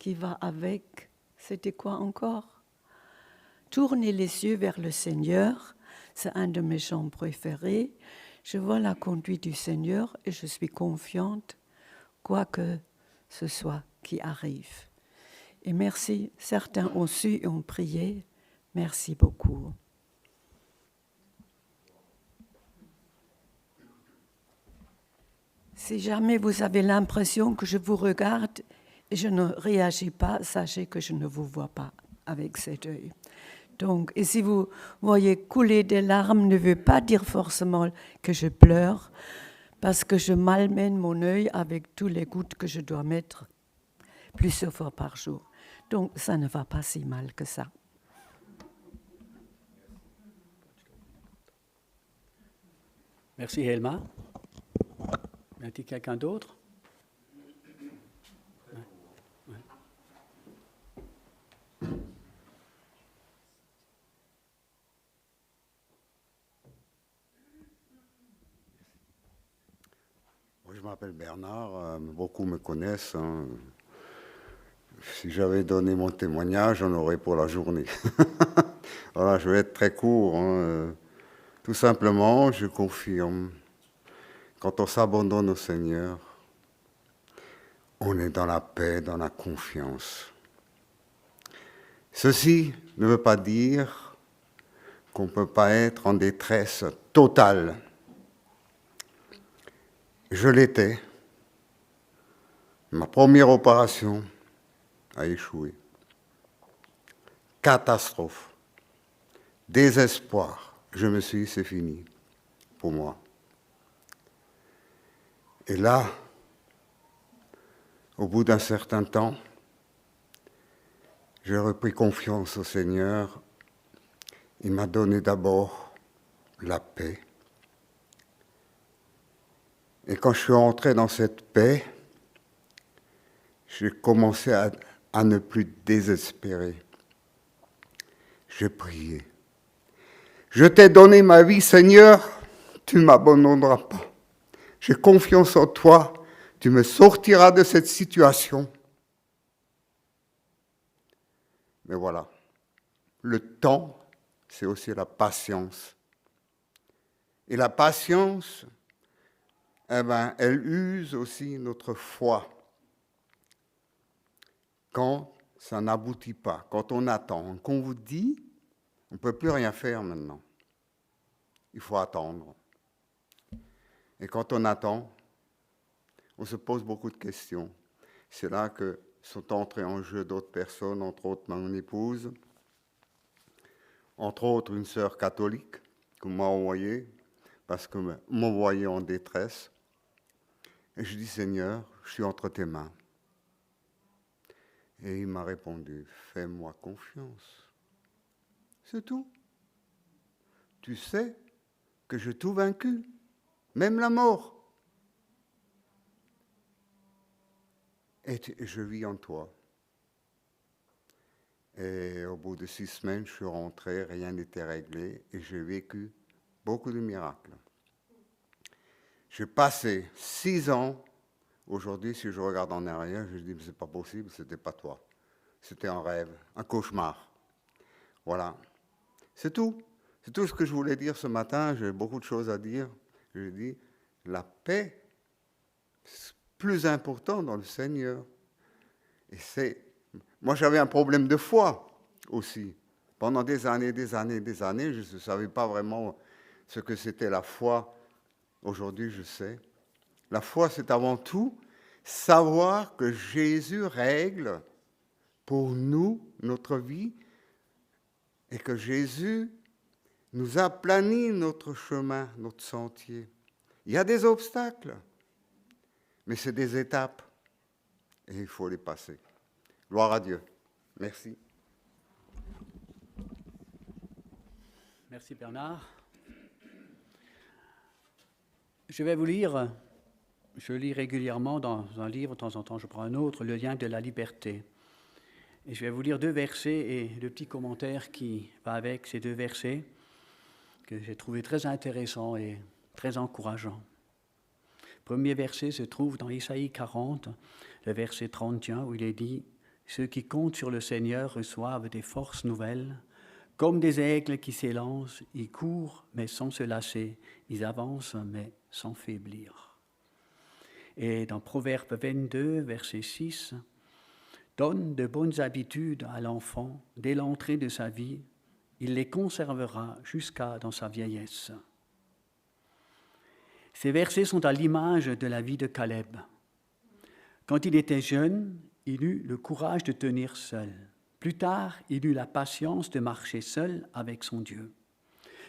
qui va avec, c'était quoi encore? Tournez les yeux vers le Seigneur, c'est un de mes chants préférés. Je vois la conduite du Seigneur et je suis confiante, quoi que ce soit qui arrive. Et merci, certains ont su et ont prié. Merci beaucoup. Si jamais vous avez l'impression que je vous regarde et je ne réagis pas, sachez que je ne vous vois pas avec cet œil. Donc, et si vous voyez couler des larmes, ne veut pas dire forcément que je pleure, parce que je malmène mon œil avec tous les gouttes que je dois mettre plusieurs fois par jour. Donc, ça ne va pas si mal que ça. Merci Helma. Y a-t-il quelqu'un d'autre? Ouais. Je m'appelle Bernard, beaucoup me connaissent. Hein. Si j'avais donné mon témoignage, j'en aurais pour la journée. Voilà, je vais être très court. Hein. Tout simplement, je confirme, quand on s'abandonne au Seigneur, on est dans la paix, dans la confiance. Ceci ne veut pas dire qu'on ne peut pas être en détresse totale. Je l'étais. Ma première opération a échoué. Catastrophe. Désespoir. Je me suis dit, c'est fini pour moi. Et là, au bout d'un certain temps, j'ai repris confiance au Seigneur. Il m'a donné d'abord la paix. Et quand je suis entré dans cette paix, j'ai commencé à ne plus désespérer. J'ai prié. Je t'ai donné ma vie, Seigneur, tu ne m'abandonneras pas. J'ai confiance en toi, tu me sortiras de cette situation. Mais voilà, le temps, c'est aussi la patience. Et la patience, elle use aussi notre foi. Quand ça n'aboutit pas. Quand on attend, qu'on vous dit, on ne peut plus rien faire maintenant. Il faut attendre. Et quand on attend, on se pose beaucoup de questions. C'est là que sont entrées en jeu d'autres personnes, entre autres mon épouse, entre autres une sœur catholique qu'on m'a envoyée, parce que me voyait en détresse. Et je dis, Seigneur, je suis entre tes mains. Et il m'a répondu, fais-moi confiance. C'est tout. Tu sais que j'ai tout vaincu, même la mort. Et je vis en toi. Et au bout de 6 semaines, je suis rentré, rien n'était réglé, et j'ai vécu beaucoup de miracles. J'ai passé 6 ans. Aujourd'hui, si je regarde en arrière, je dis, mais c'est pas possible, c'était pas toi. C'était un rêve, un cauchemar. Voilà. C'est tout. C'est tout ce que je voulais dire ce matin. J'ai beaucoup de choses à dire. Je dis, la paix, c'est plus important dans le Seigneur. Et moi, j'avais un problème de foi aussi. Pendant des années, je ne savais pas vraiment ce que c'était la foi. Aujourd'hui, je sais. La foi, c'est avant tout savoir que Jésus règle pour nous notre vie et que Jésus nous aplanit notre chemin, notre sentier. Il y a des obstacles, mais c'est des étapes et il faut les passer. Gloire à Dieu. Merci. Merci Bernard. Je vais vous lire, je lis régulièrement dans un livre, de temps en temps je prends un autre, Le lien de la liberté. Et je vais vous lire 2 versets et le petit commentaire qui va avec ces 2 versets que j'ai trouvé très intéressant et très encourageant. Le premier verset se trouve dans Isaïe 40, le verset 31, où il est dit « Ceux qui comptent sur le Seigneur reçoivent des forces nouvelles. Comme des aigles qui s'élancent, ils courent mais sans se lasser, ils avancent mais sans faiblir. » Et dans Proverbe 22, verset 6, « Donne de bonnes habitudes à l'enfant dès l'entrée de sa vie, il les conservera jusqu'à dans sa vieillesse. » Ces versets sont à l'image de la vie de Caleb. Quand il était jeune, il eut le courage de tenir seul. Plus tard, il eut la patience de marcher seul avec son Dieu.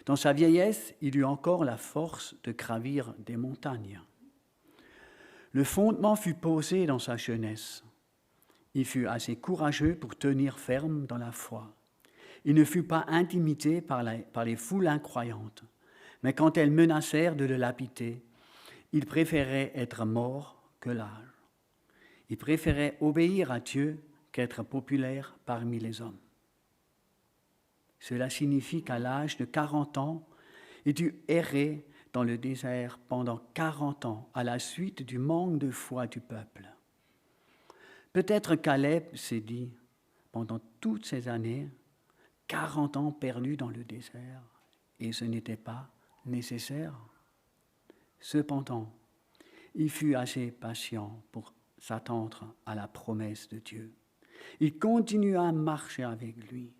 Dans sa vieillesse, il eut encore la force de gravir des montagnes. Le fondement fut posé dans sa jeunesse. Il fut assez courageux pour tenir ferme dans la foi. Il ne fut pas intimidé par les foules incroyantes, mais quand elles menacèrent de le lapider, il préférait être mort que lâche. Il préférait obéir à Dieu qu'être populaire parmi les hommes. Cela signifie qu'à l'âge de 40 ans, il dut errer dans le désert pendant 40 ans à la suite du manque de foi du peuple. Peut-être Caleb s'est dit, pendant toutes ces années, 40 ans perdus dans le désert, et ce n'était pas nécessaire. Cependant, il fut assez patient pour s'attendre à la promesse de Dieu. Il continua à marcher avec lui.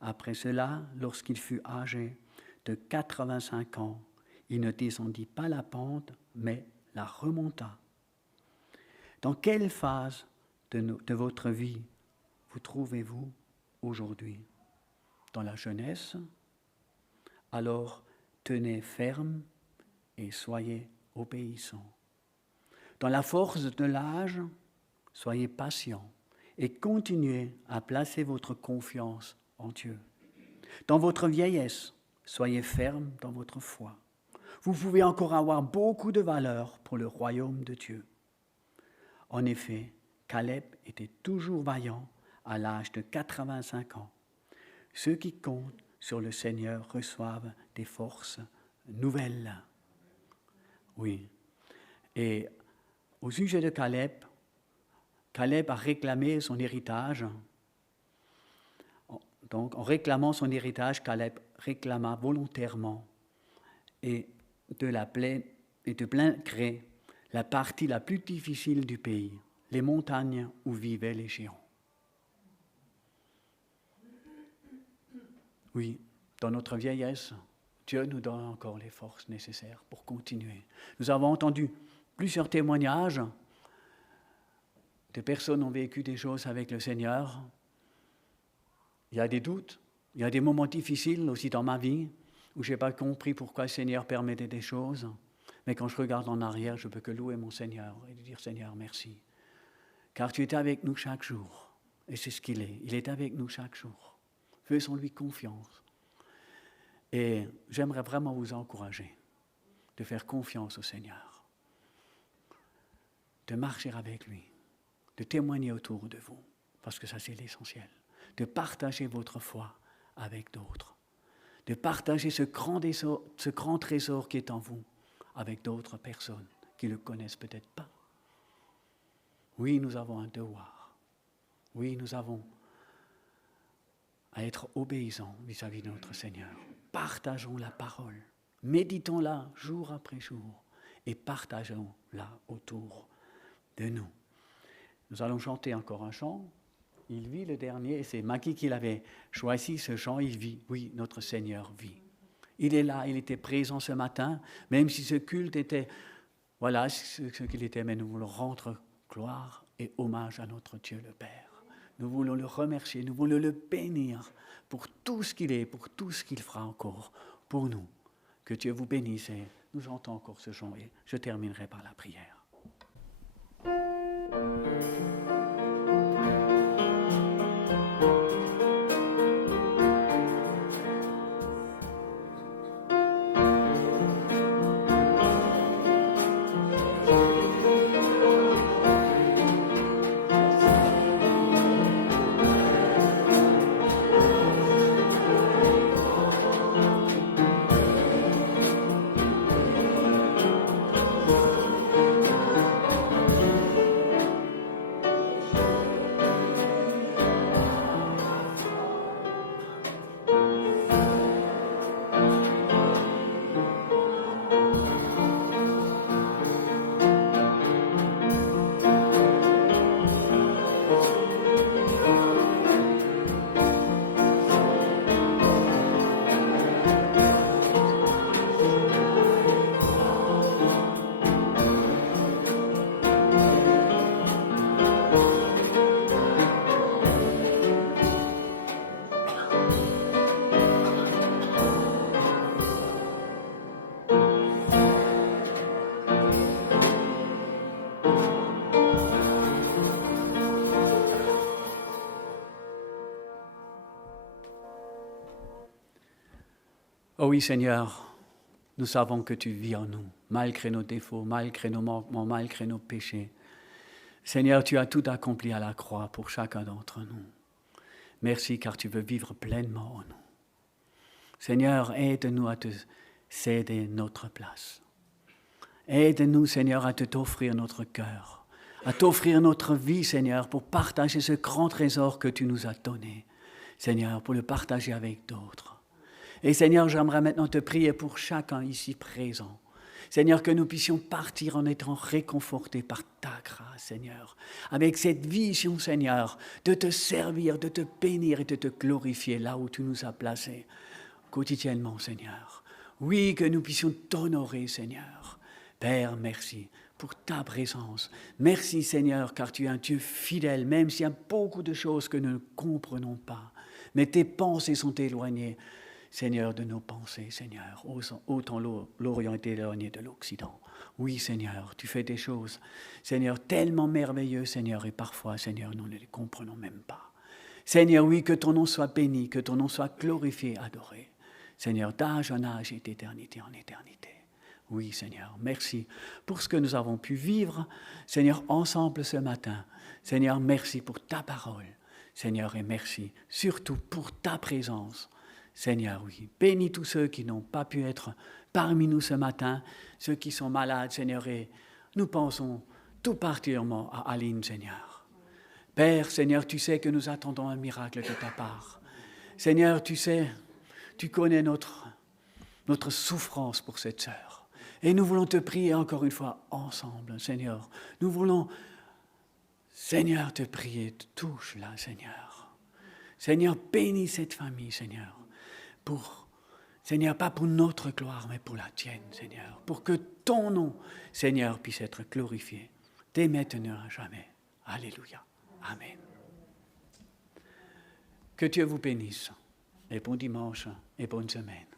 Après cela, lorsqu'il fut âgé de 85 ans, il ne descendit pas la pente, mais la remonta. Dans quelle phase de votre vie vous trouvez-vous aujourd'hui? Dans la jeunesse? Alors tenez ferme et soyez obéissants. Dans la force de l'âge, soyez patients et continuez à placer votre confiance en Dieu. Dans votre vieillesse, soyez ferme dans votre foi. Vous pouvez encore avoir beaucoup de valeur pour le royaume de Dieu. En effet, Caleb était toujours vaillant à l'âge de 85 ans. Ceux qui comptent sur le Seigneur reçoivent des forces nouvelles. Oui. Et au sujet de Caleb, Caleb a réclamé son héritage. Donc, en réclamant son héritage, Caleb réclama volontairement et de plein gré la partie la plus difficile du pays, les montagnes où vivaient les géants. Oui, dans notre vieillesse, Dieu nous donne encore les forces nécessaires pour continuer. Nous avons entendu plusieurs témoignages de personnes qui ont vécu des choses avec le Seigneur. Il y a des doutes, il y a des moments difficiles aussi dans ma vie où je n'ai pas compris pourquoi le Seigneur permettait des choses. Mais quand je regarde en arrière, je ne peux que louer mon Seigneur et lui dire « Seigneur, merci ». Car tu es avec nous chaque jour. Et c'est ce qu'il est. Il est avec nous chaque jour. Faisons-lui confiance. Et j'aimerais vraiment vous encourager de faire confiance au Seigneur, de marcher avec lui, de témoigner autour de vous, parce que ça c'est l'essentiel, de partager votre foi avec d'autres, de partager ce grand trésor qui est en vous avec d'autres personnes qui ne le connaissent peut-être pas. Oui, nous avons un devoir. Oui, nous avons à être obéissants vis-à-vis de notre Seigneur. Partageons la parole, méditons-la jour après jour et partageons-la autour de nous. Nous allons chanter encore un chant. Il vit le dernier, et c'est Maggie qui l'avait choisi, ce chant. Il vit, oui, notre Seigneur vit. Il est là, il était présent ce matin, même si ce culte était, voilà ce qu'il était, mais nous voulons rendre gloire et hommage à notre Dieu le Père. Nous voulons le remercier, nous voulons le bénir pour tout ce qu'il est, pour tout ce qu'il fera encore pour nous. Que Dieu vous bénisse et nous chantons encore ce chant et je terminerai par la prière. Oh oui, Seigneur, nous savons que tu vis en nous, malgré nos défauts, malgré nos manquements, malgré nos péchés. Seigneur, tu as tout accompli à la croix pour chacun d'entre nous. Merci car tu veux vivre pleinement en nous. Seigneur, aide-nous à te céder notre place. Aide-nous, Seigneur, à t'offrir notre cœur, à t'offrir notre vie, Seigneur, pour partager ce grand trésor que tu nous as donné. Seigneur, pour le partager avec d'autres. Et Seigneur, j'aimerais maintenant te prier pour chacun ici présent. Seigneur, que nous puissions partir en étant réconfortés par ta grâce, Seigneur. Avec cette vision, Seigneur, de te servir, de te bénir et de te glorifier là où tu nous as placés quotidiennement, Seigneur. Oui, que nous puissions t'honorer, Seigneur. Père, merci pour ta présence. Merci, Seigneur, car tu es un Dieu fidèle, même s'il y a beaucoup de choses que nous ne comprenons pas. Mais tes pensées sont éloignées, Seigneur, de nos pensées, Seigneur, autant l'Orient est éloigné de l'Occident. Oui, Seigneur, tu fais des choses, Seigneur, tellement merveilleuses, Seigneur, et parfois, Seigneur, nous ne les comprenons même pas. Seigneur, oui, que ton nom soit béni, que ton nom soit glorifié, adoré. Seigneur, d'âge en âge et d'éternité en éternité. Oui, Seigneur, merci pour ce que nous avons pu vivre, Seigneur, ensemble ce matin. Seigneur, merci pour ta parole, Seigneur, et merci surtout pour ta présence. Seigneur, oui, bénis tous ceux qui n'ont pas pu être parmi nous ce matin, ceux qui sont malades, Seigneur, et nous pensons tout particulièrement à Aline, Seigneur. Père, Seigneur, tu sais que nous attendons un miracle de ta part. Seigneur, tu sais, tu connais notre souffrance pour cette sœur. Et nous voulons te prier encore une fois ensemble, Seigneur. Nous voulons, Seigneur, te prier, touche-la, Seigneur. Seigneur, bénis cette famille, Seigneur. Seigneur, pas pour notre gloire, mais pour la tienne, Seigneur, pour que ton nom, Seigneur, puisse être glorifié, dès maintenant à jamais. Alléluia. Amen. Que Dieu vous bénisse, et bon dimanche, et bonne semaine.